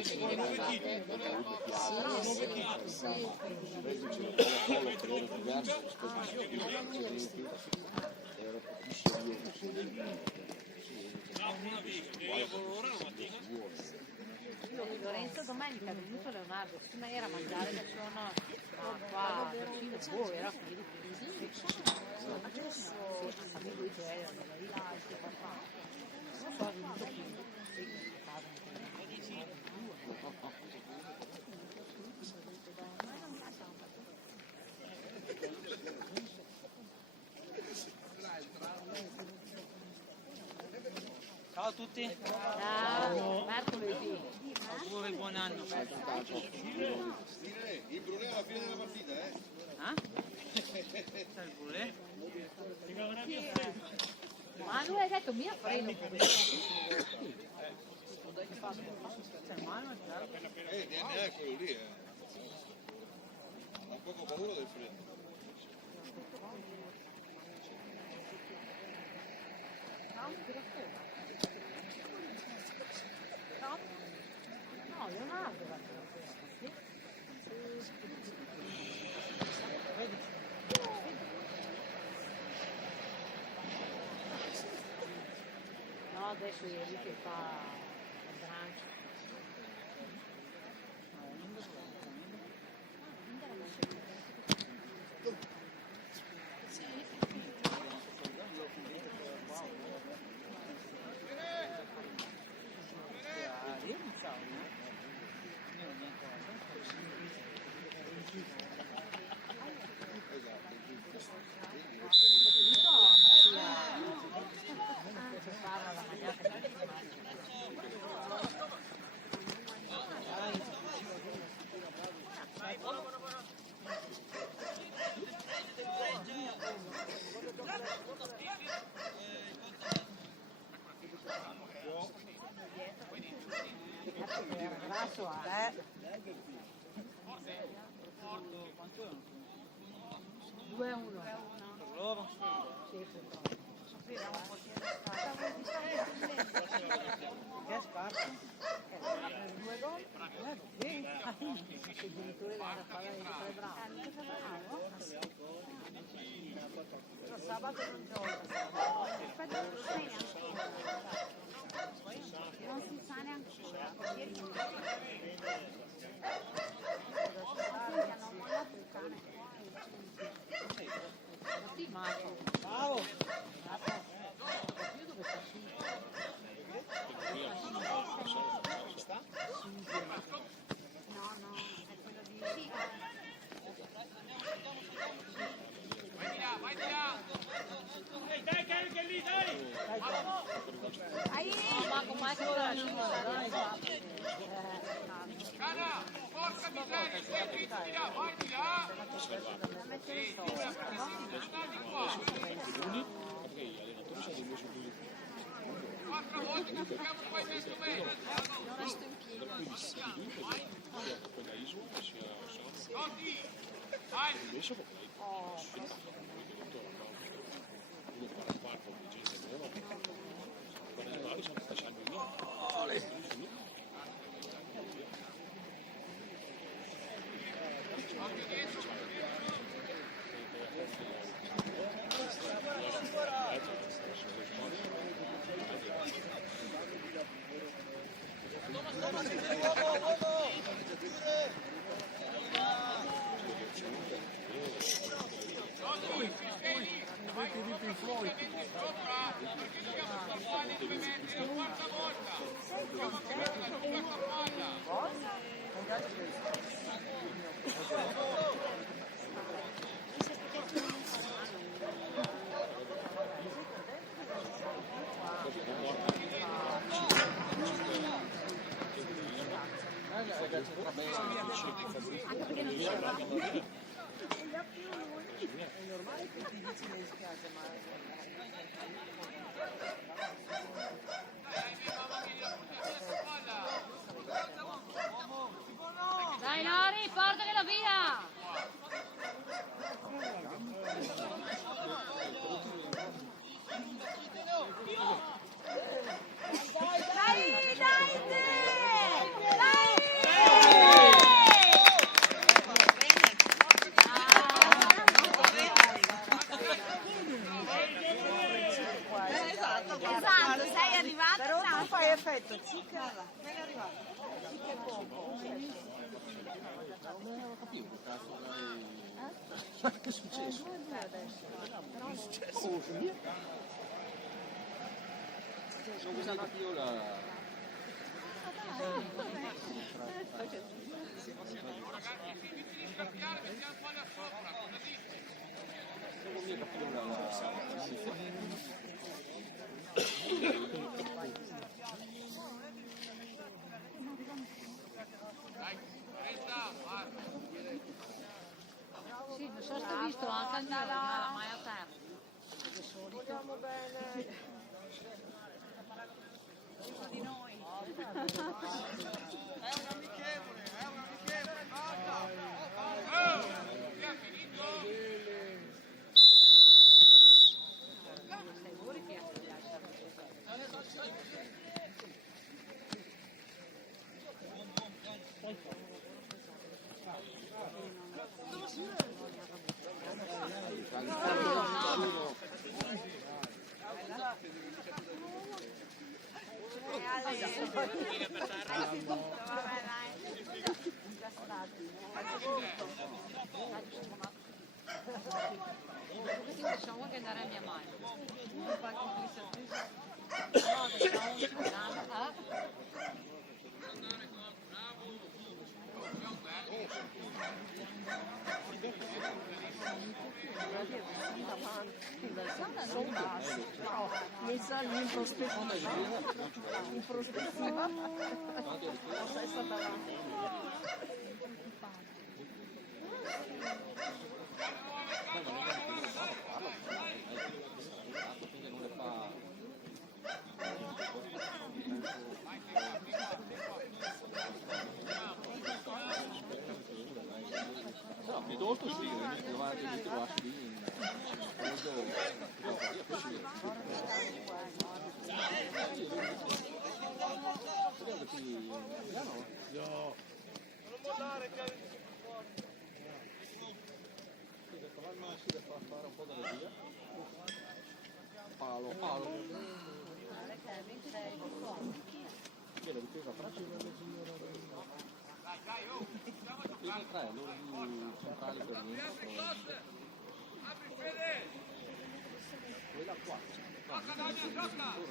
Lorenzo domenica è venuto Leonardo, ma era a mangiare da sono qua vicino, era qui Ciao a tutti. Ciao, mercoledì. Auguri, buon anno. Il Brunei alla fine della partita, Il Brunei? Ma lui ha detto mia freno. DNA è quello lì, Ha poco paura del freddo. No, Leonardo va no, adesso è lì che fa il brunch. Grasso, 2-1. Loro? Sì, Che scarso? 2 gol. Sì. Il genitore deve fare il bravo. sabato non gioca. Aspetta, non sai neanche. Non si sa neanche. Ieri non hanno mollato il cane. Sì, Marco. Bravo! Io dove sta? No, no, è quello di... Vai di là! Dai, carica lì, dai! Marco, dai. Cara, porca miseria, senti di là, vai di là! Sì, andate qua! un'altra volta che giochiamo qua in questo bene. quella isola sia Totti! Vai! invece con lei uno fa la quarta di gente nuova con le navi sono facendo io Dai Lori, portala via! Dai, esatto, sei arrivata. Però non fai effetto, cicca, sei arrivata. Cicca e poco. Non lo capivo che cazzo dai. Che è successo? Non capivo la. Non mi capivo la. Sì, non so se hai visto anche il mio, non l'ha mai aperto. Vogliamo bene. Di noi. Questi diciamo che andare a mia madre. Mi sa lì in prospettiva. In prospettiva. Cosa è stata avanti? Piuttosto sì, mi trovate di trovarsi lì in fare un po' dalla via. Paolo. Che la difesa francese prima tre, loro di centrali per niente. Quella qua.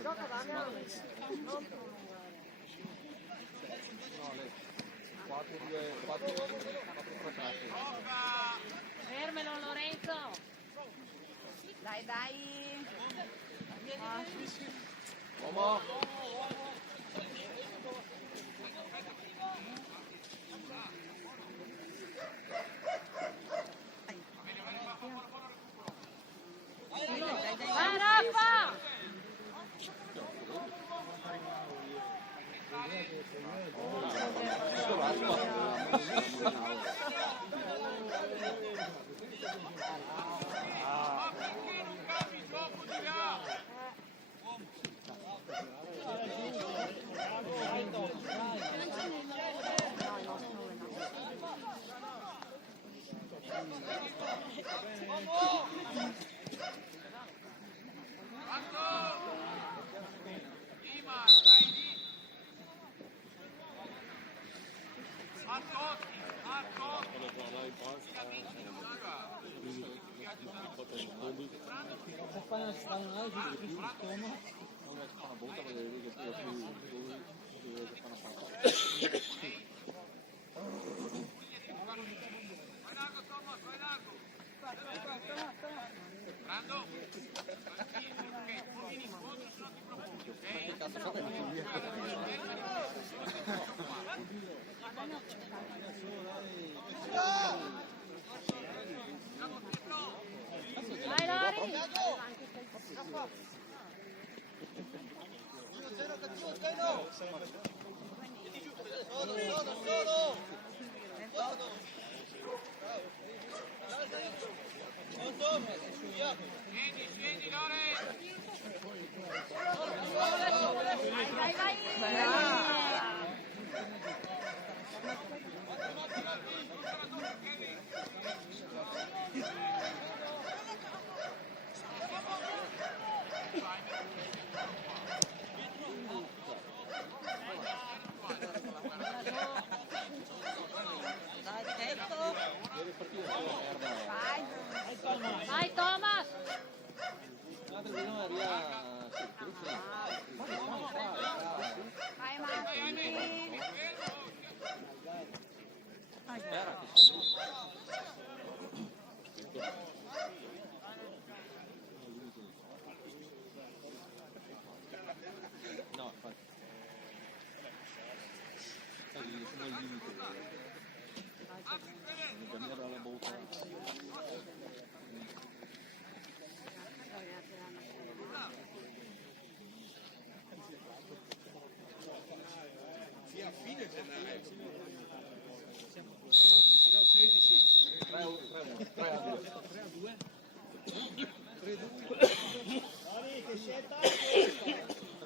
Gioca Damiano. Non prolungare. No, lei. 4-3. Fermelo Lorenzo! Dai. Uomo. Vai Raffa! Ma perché non cambi troppo di là? Vai Lori! Scendi Lore! Vai, vai! Vai Thomas! Vai Marti. Sia a fine gennaio.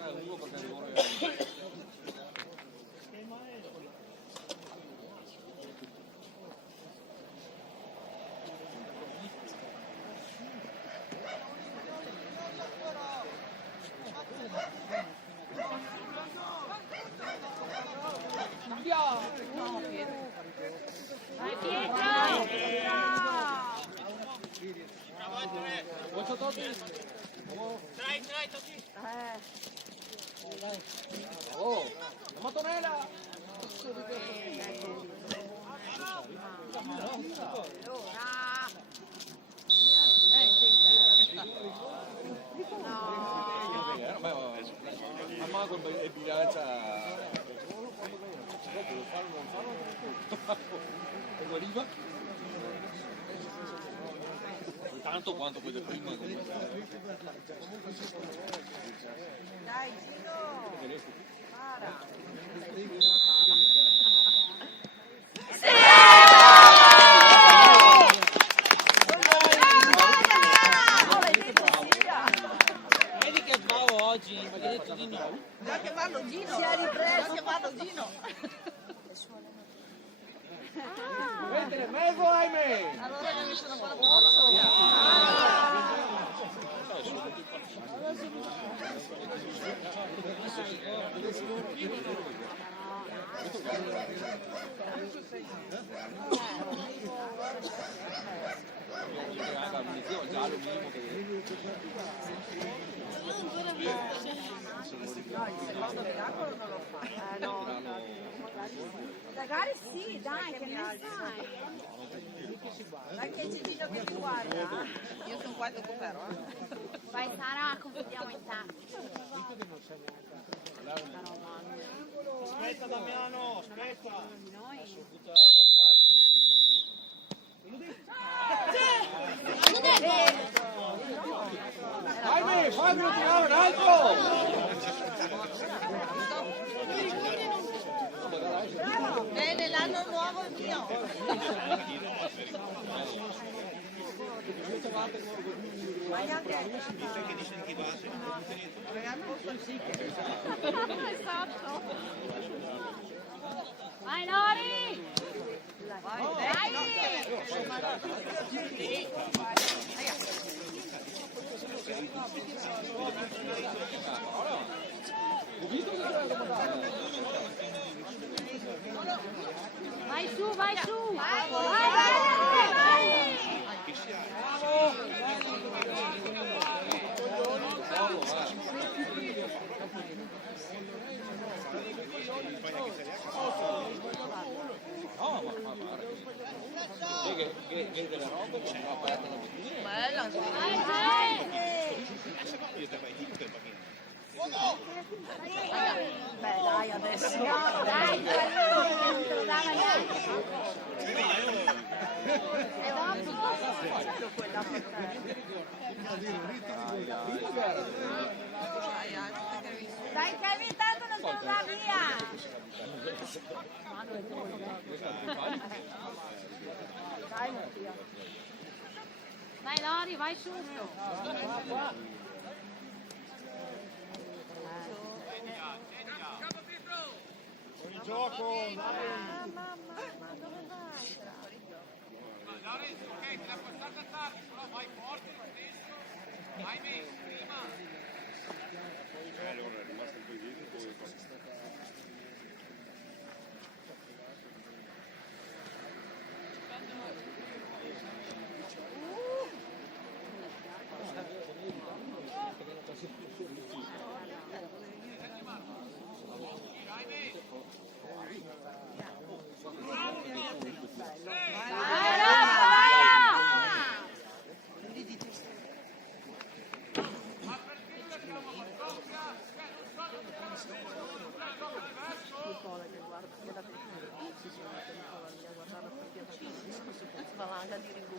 3-1 perché Livorno Vai Pietro! Dai, Toti! Oh, la mattonella! Ma e bilancia e guariva tanto quanto quelle prima Dai, Gino! Para! Vedi che bravo oggi, mi hai detto di no. Bisogna chiamarlo Gino! Si è ripreso, chiamarlo Gino! mettere mezzo ahimè Allora mi sono ancora poco. Il secondo miracolo non lo fa. No. Magari sì, dai, che ne sai? Dai che c'è Gino che ti guarda. Io sono qua dopo però. Vai Sara, confondiamo in tanti. Aspetta Damiano, aspetta. ahimè fammi tirare un altro Bene, l'anno nuovo è mio. Vai anche a... Esatto. Vai Lori! Vai su, vai su! Vai, vai, vai! Bella, beh dai adesso. No, dai, non te lo dava neanche. E dai Kevin, tanto non te lo dà via. Vai Lori, vai su. Il gioco, Lorenzo, ok, te la passata tardi, però vai forte lo stesso. Vai meglio, prima. Allora è rimasto un po' indietro, poi valanga di rigore.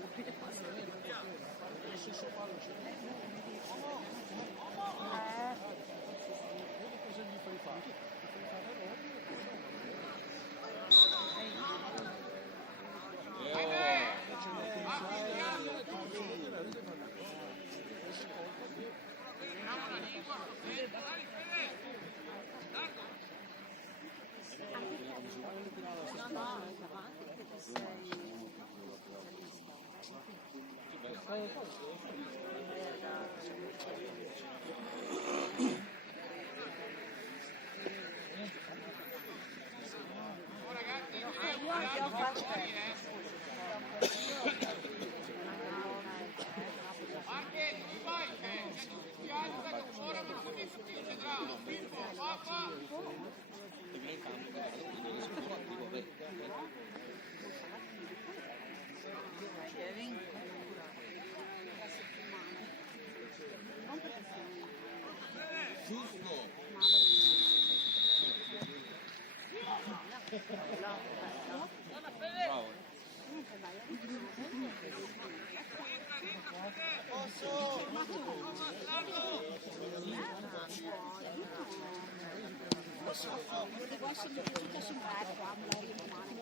Devo essere piaciuta sul barco, me la rimane.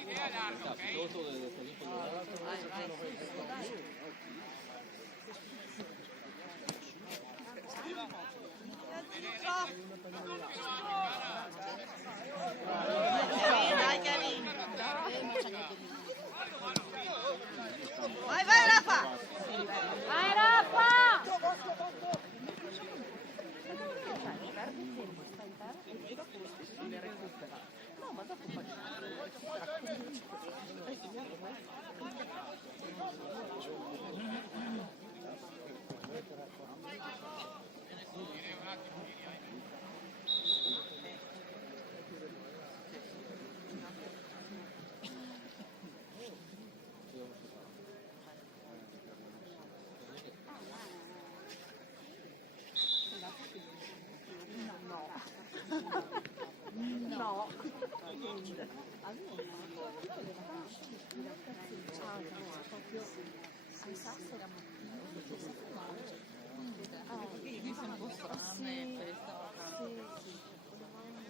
Idea larga, ok? Dai Kevin. Vai, vai Rafa. Vai Rafa! No, ma dopo no.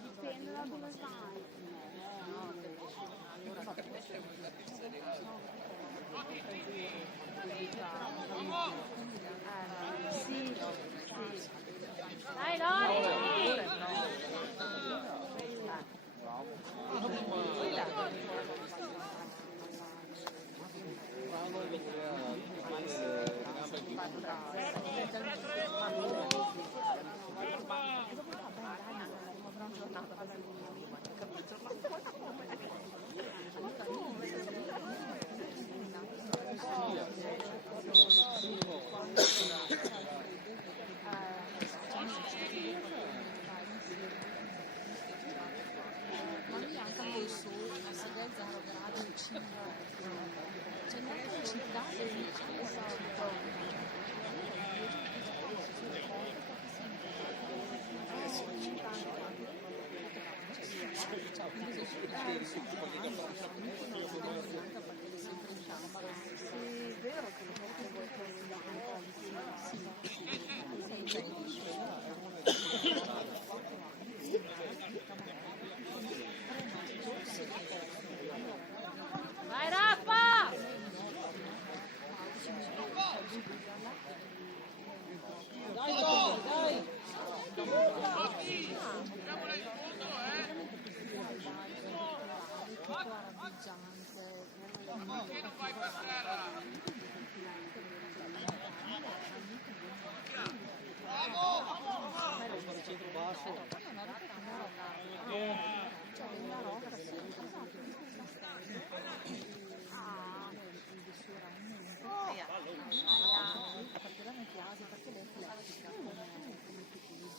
Dipende da dove vai. Sì, Dai, Lori! Vai, Raffa! Dai, Tom, dai! Che non vai per terra?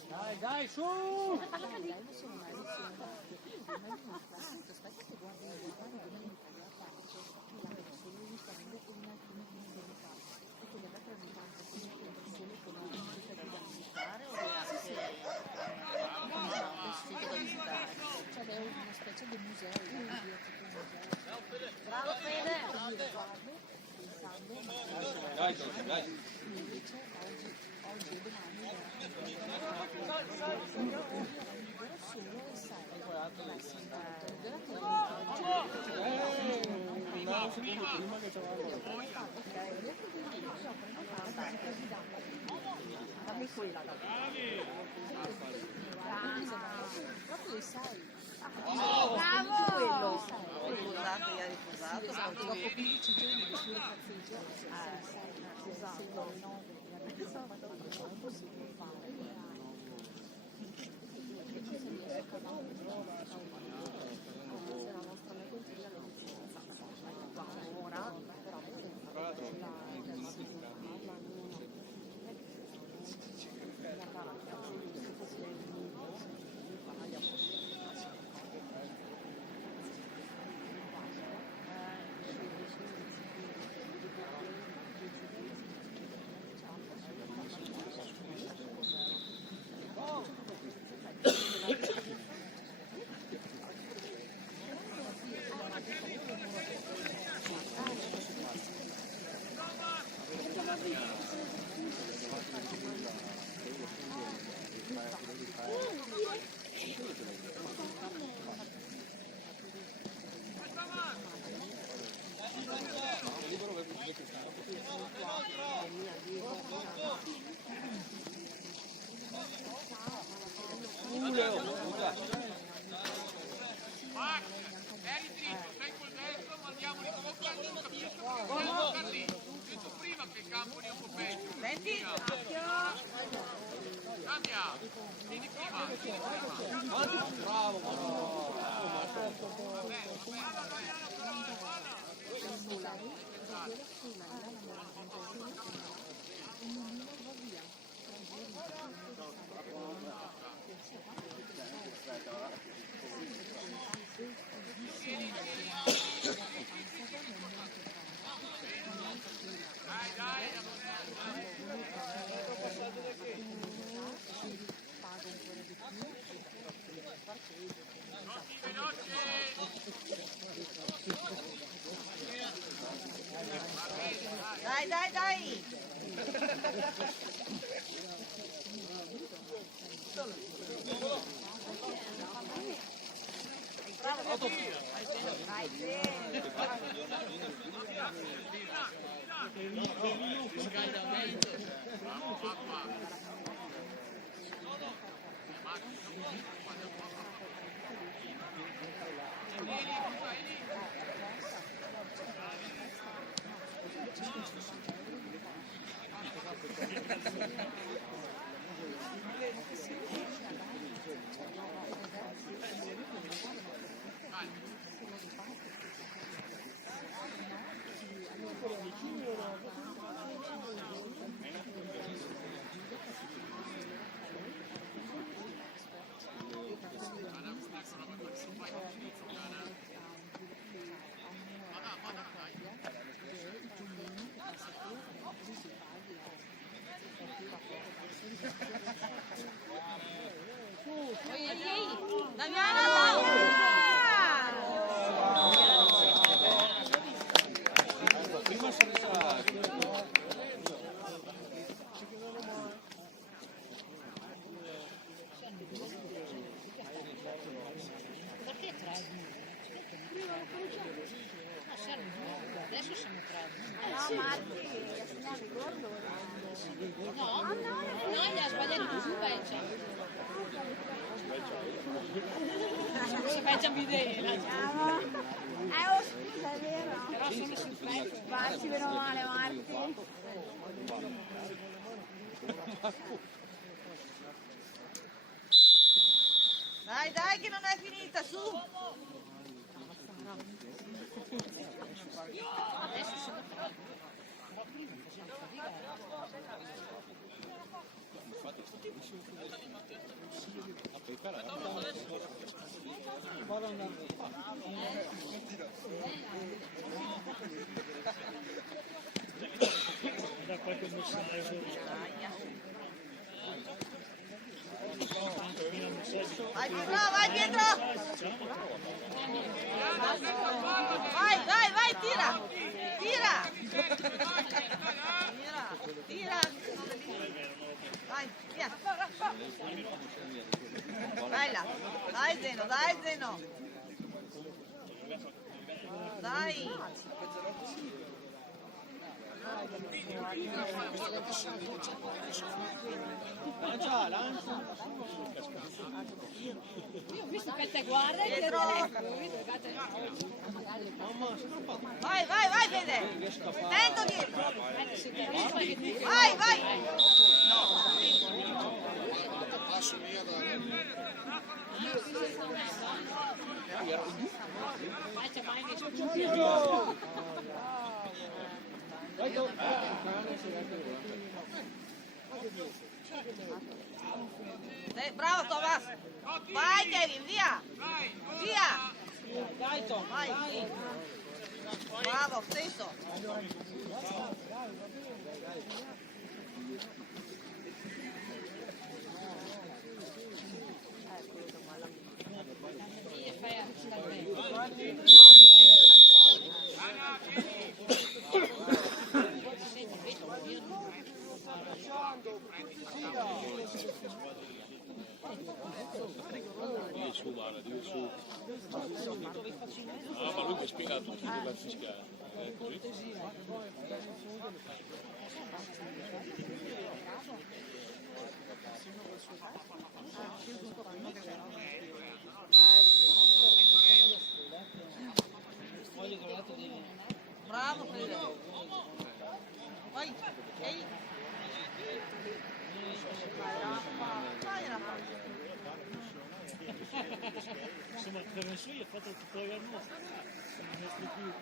Dai, dai, su! Bravo, Fede! Dai, dai. Dammi quella. bravo! Riposato, gli ha riposato. Esatto, dopo 15 giorni di pure cazzeggia. Eri dritto, sei col destro, mandiamo di bocca, non capisco perché sei a lì. Ho detto prima che il campo è un po' peggio. Senti, Cambia, vieni prima. dai, dai, dai. Bravo, vai, Adesso siamo tre. No, Marti, assegnavi gordo. No, no, gli ha sbagliato su Beccia. Su Beccia Bidera. Oh, scusa, è vero. Però sono sul pezzo. Facci meno male, Marti. Dai, dai, che non è finita, su! Adesso siamo tre. Però prima facciamo fatica. Da qualche mercenario. Vai Pietro, vai Pietro! Vai, vai, vai, tira! Tira! Tira! Vai, via! Vai là! Dai Zeno, dai Zeno! Dai! Lancia, lancia. Io ho visto che te guarda e Dietro. Vai, Vai, vai, Fede! Attento dietro! vai! Vai, vai! Passo via dai. C'è mai nessuno. Bravo Thomas! Vai Kevin, via! Via! Dai Tom, Vai! dai. Bravo, stesso! E fai a scaldare. Dio su, guarda, Dio su. Ah, ma lui mi spiega tutto che va a fischiare. Così. Bravo Fede! Vai! Ehi! Vai Rafa! Insomma, per nessuno gli ha fatto il tutorial nostro. Non è più.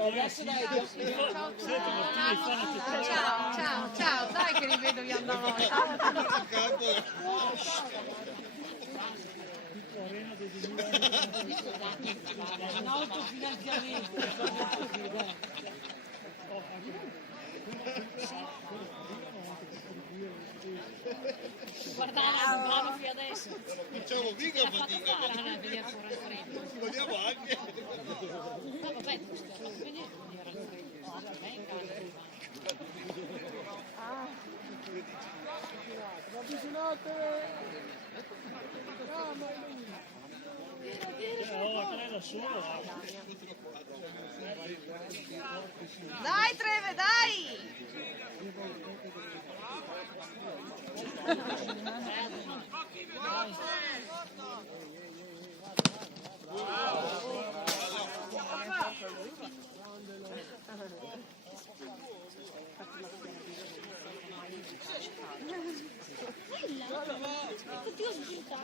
Adesso dai, Ciao, ciao, ciao, dai che li vedo io andavo. un autofinanziamento. Guardare il brano fino adesso. Facciamo mica L'ha fatto fatica. fare a venire fuori al freddo. Ci vediamo anche. No, vabbè, questo quindi era il freddo. Vabbè, in casa. Avvicinate! da solo. Dai Treve, dai!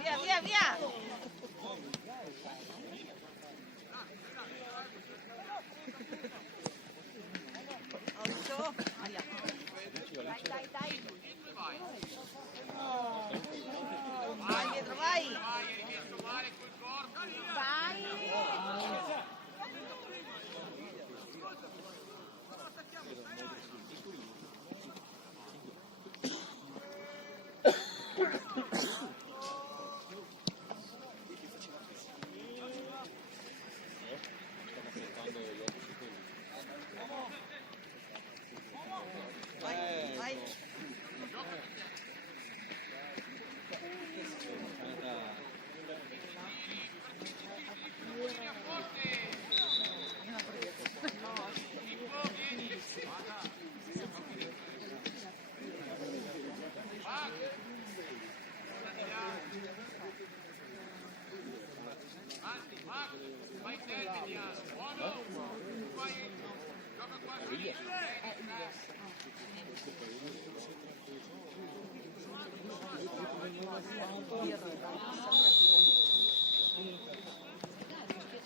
Via, via, via! Occhio! Dai, dai, dai! Vai dietro, vai! Vai! Vai, vai!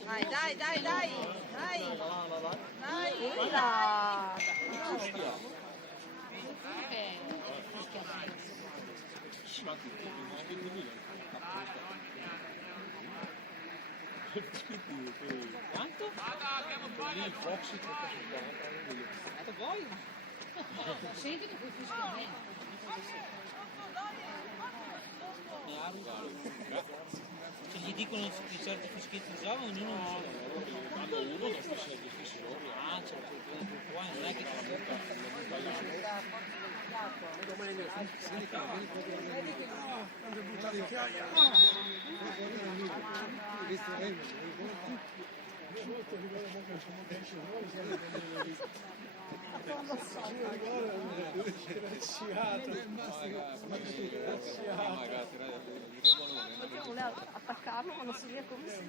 Dai, dai, dai, dai! Dai! Dai! Dai! Quanto? Il Foxy E poi? Senti che poi fischia a me. Se gli dicono di certi fischietti usavano, ognuno usa. quando uno non fosse difficile. Ah, certo, qua non è che Voleva attaccarlo ma non si via come si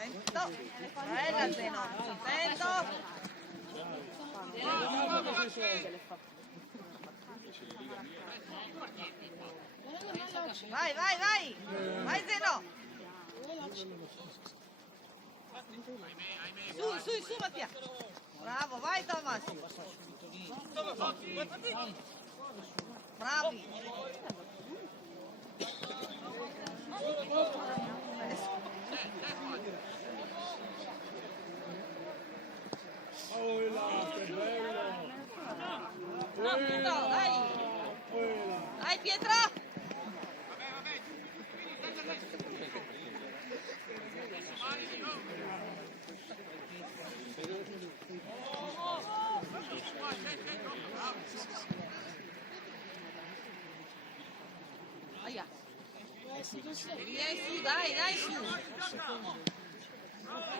Attento! Bella Zeno! Attento! Vai, vai, vai! Vai Zeno! Su, Mattia! Bravo, vai Thomas! Bravi! Oh là, che bello! No, Pietro, dai! Dai Pietro! Aia! Vieni su, dai su!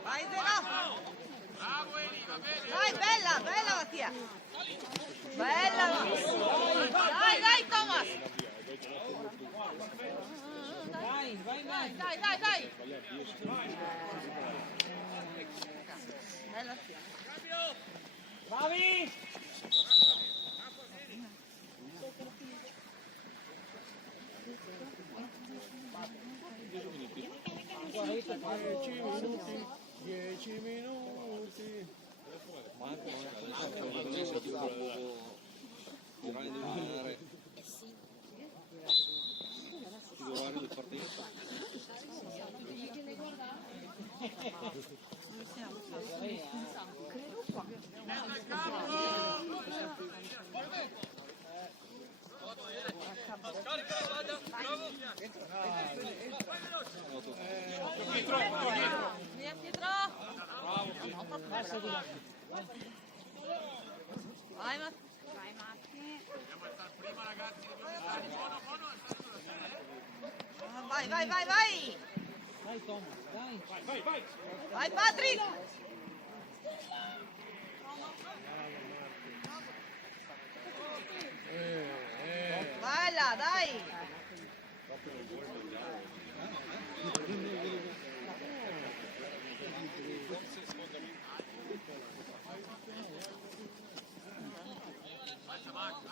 Vai Zeno! Dai, bella Mattia! Bella! Dai Thomas! Dai! Bella Mattia! bravi! 10 minuti. Credo qua. Vai, Matti. Vai Matti. Dobbiamo stare prima, ragazzi, dobbiamo stare buono. Vai, vai, vai, vai. Dai Thomas, dai. Vai, Patrick. Vai là, dai.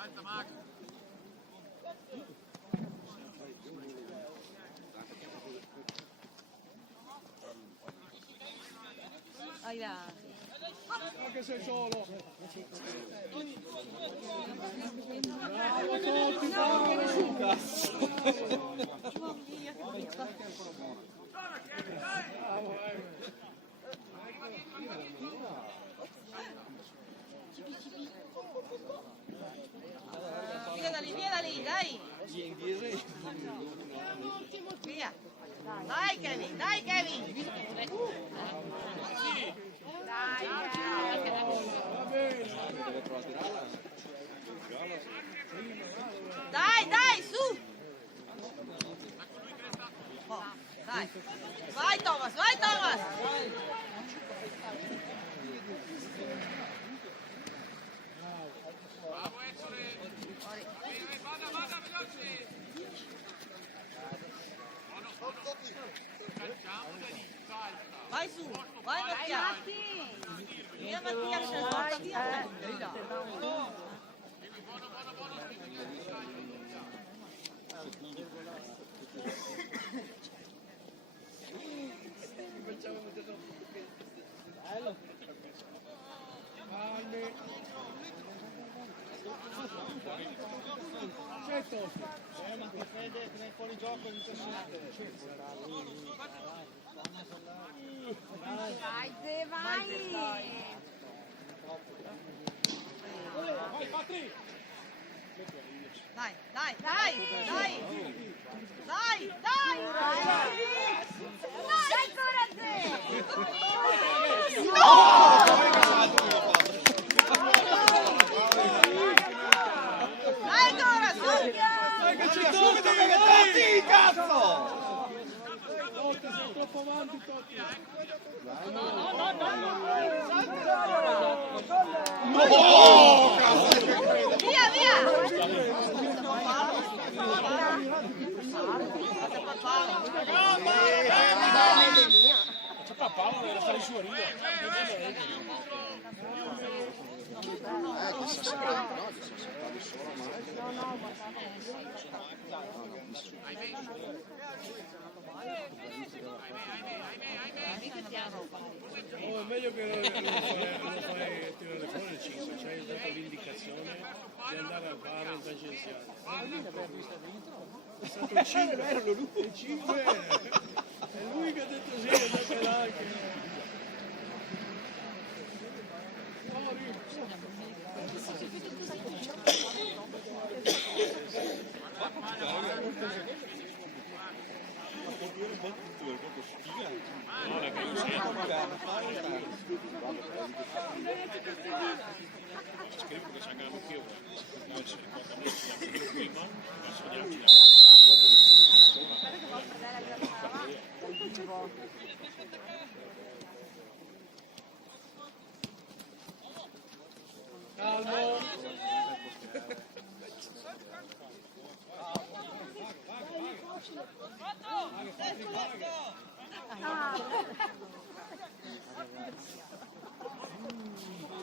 Alza Max. Vai là. Anche se solo. Via da lì, dai. Via. Dai Kevin, dai Kevin. Dai, dai, su. Oh, dai. Vai Thomas, vai Thomas. Bravo Ettore. Vada, veloce. Carichiamo da lì, salta. Vai su, vai Mattia. Via Mattia, che se ne porta via. Ma che Fede che è fuori gioco di Vai Ze, vai. Vai Patri! Dai, dai, dai, dai. Dai, dai. Dai ancora Ze. Dai ancora, su. Subito che Totti, cazzo! Totti, sei troppo avanti Totti! Via, via. C'è qua Paolo, deve fare il suo rio! Chissà se no, chissà se stavi solo, Oh, è meglio che non fai tirare fuori il 5, cioè hai dato l'indicazione di andare al bar in tangenziale. È stato il 5, erano lui, il 5 è lui che ha detto sì, andate là anche. Scrivo che c'è anche la bocchia, non si ricorda niente, prima, verso gli altri, calmo!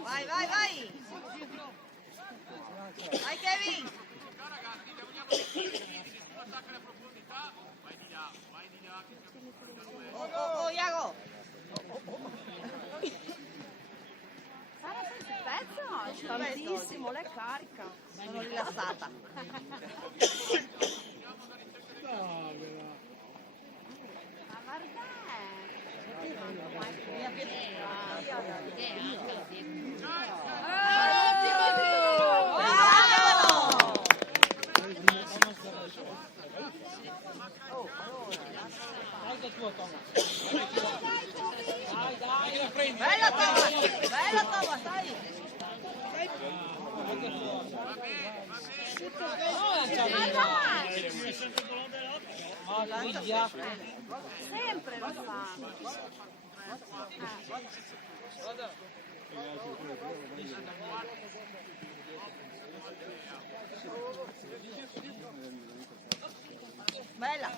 Vai, vai, vai. Vai Kevin. Oh, Iago. Sara, sei sul pezzo? Tantissimo, lei carica. Sono rilassata. Ma guarda. Bella Thomas, bella Thomas, Sempre lo fa. Bella.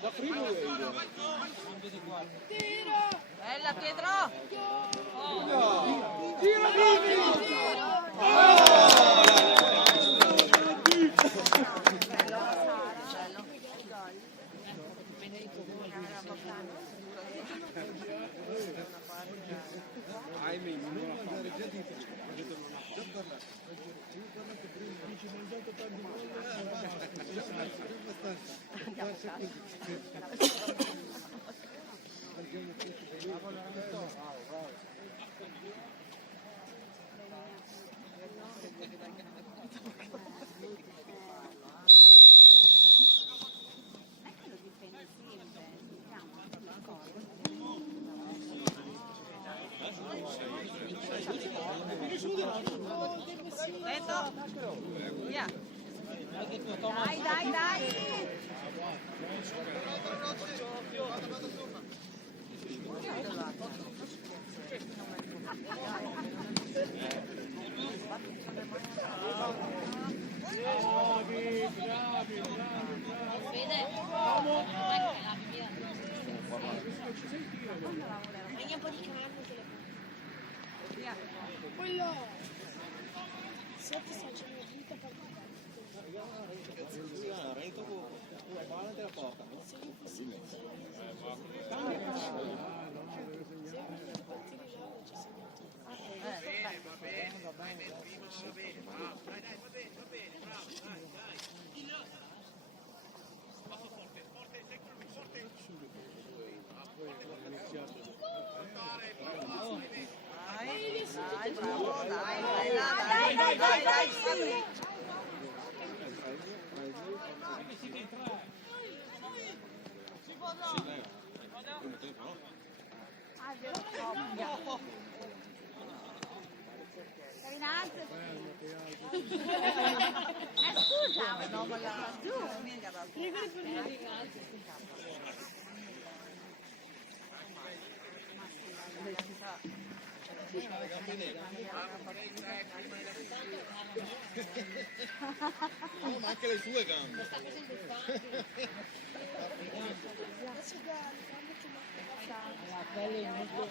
Da primo vedo. Bella Pietro. Lento. Via. Dai, dai, dai. Dai, bravo, dai, dai. Scusa, No, ma la giù. Oh, ma anche le sue gambe. La pelle è molto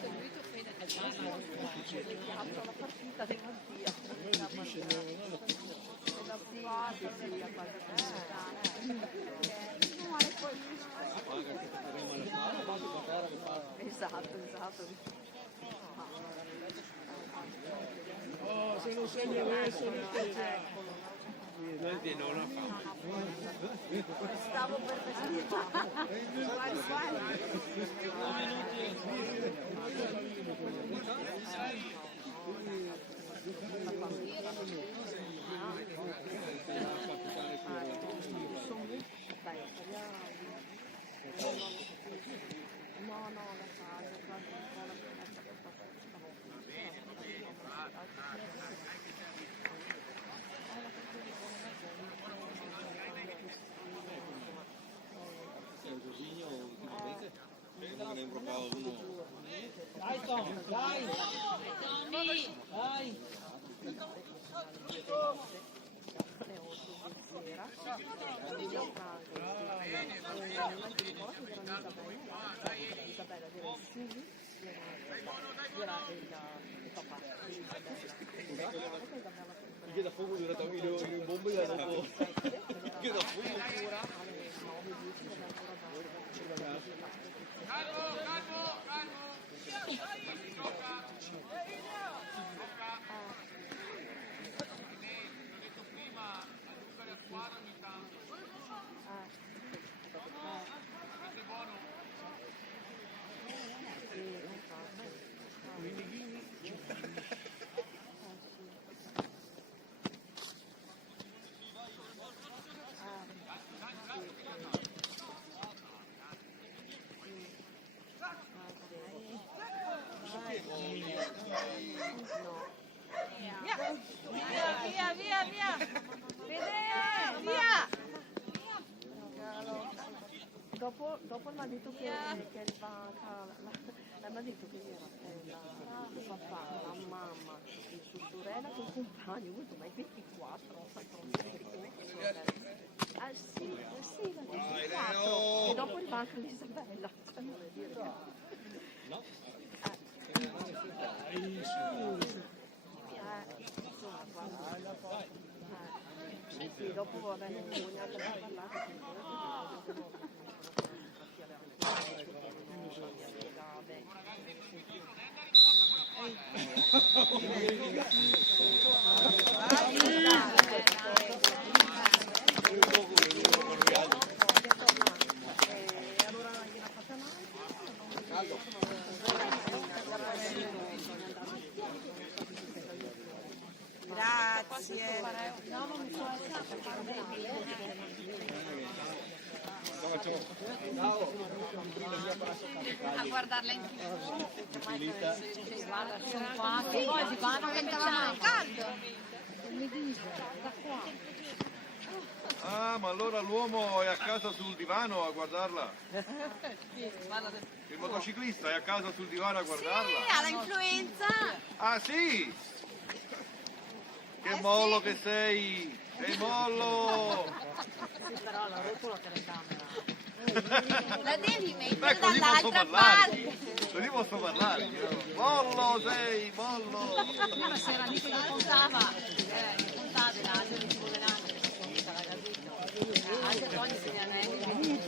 Esatto. Oh, se non segni adesso stavo per Dai Tom, dai! Dai! Che da fuoco direttamente in bomba e da fuoco. Che da fuoco. Via, via, via! Fede, via! Dopo mi ha detto che va mi ha detto che era il papà, la mamma, il suo sorella con il compagno, ho detto, ma è 24, ah sì, la 24 e dopo arriva anche l'Isabella, cioè vuol dire che... No? Insomma, quando... sì, dopo vabbè, non voglio neanche parlare. Grazie. A guardarla in guarda, sono qua, poi si vanno che stavamo caldo. Mi dice, da qua. Ah, ma allora l'uomo è a casa sul divano a guardarla? Il motociclista è a casa sul divano a guardarla? Sì, ha l'influenza. Ah sì? Che mollo che sei! Sei mollo! Però la rotto la telecamera. La devi mettere Beh, così posso dall'altra parlare! parte. Così posso parlare! Io. Mollo sei, mollo! Una sera amico gli contava l'altro di Poverano, anche Tony Segnanelli,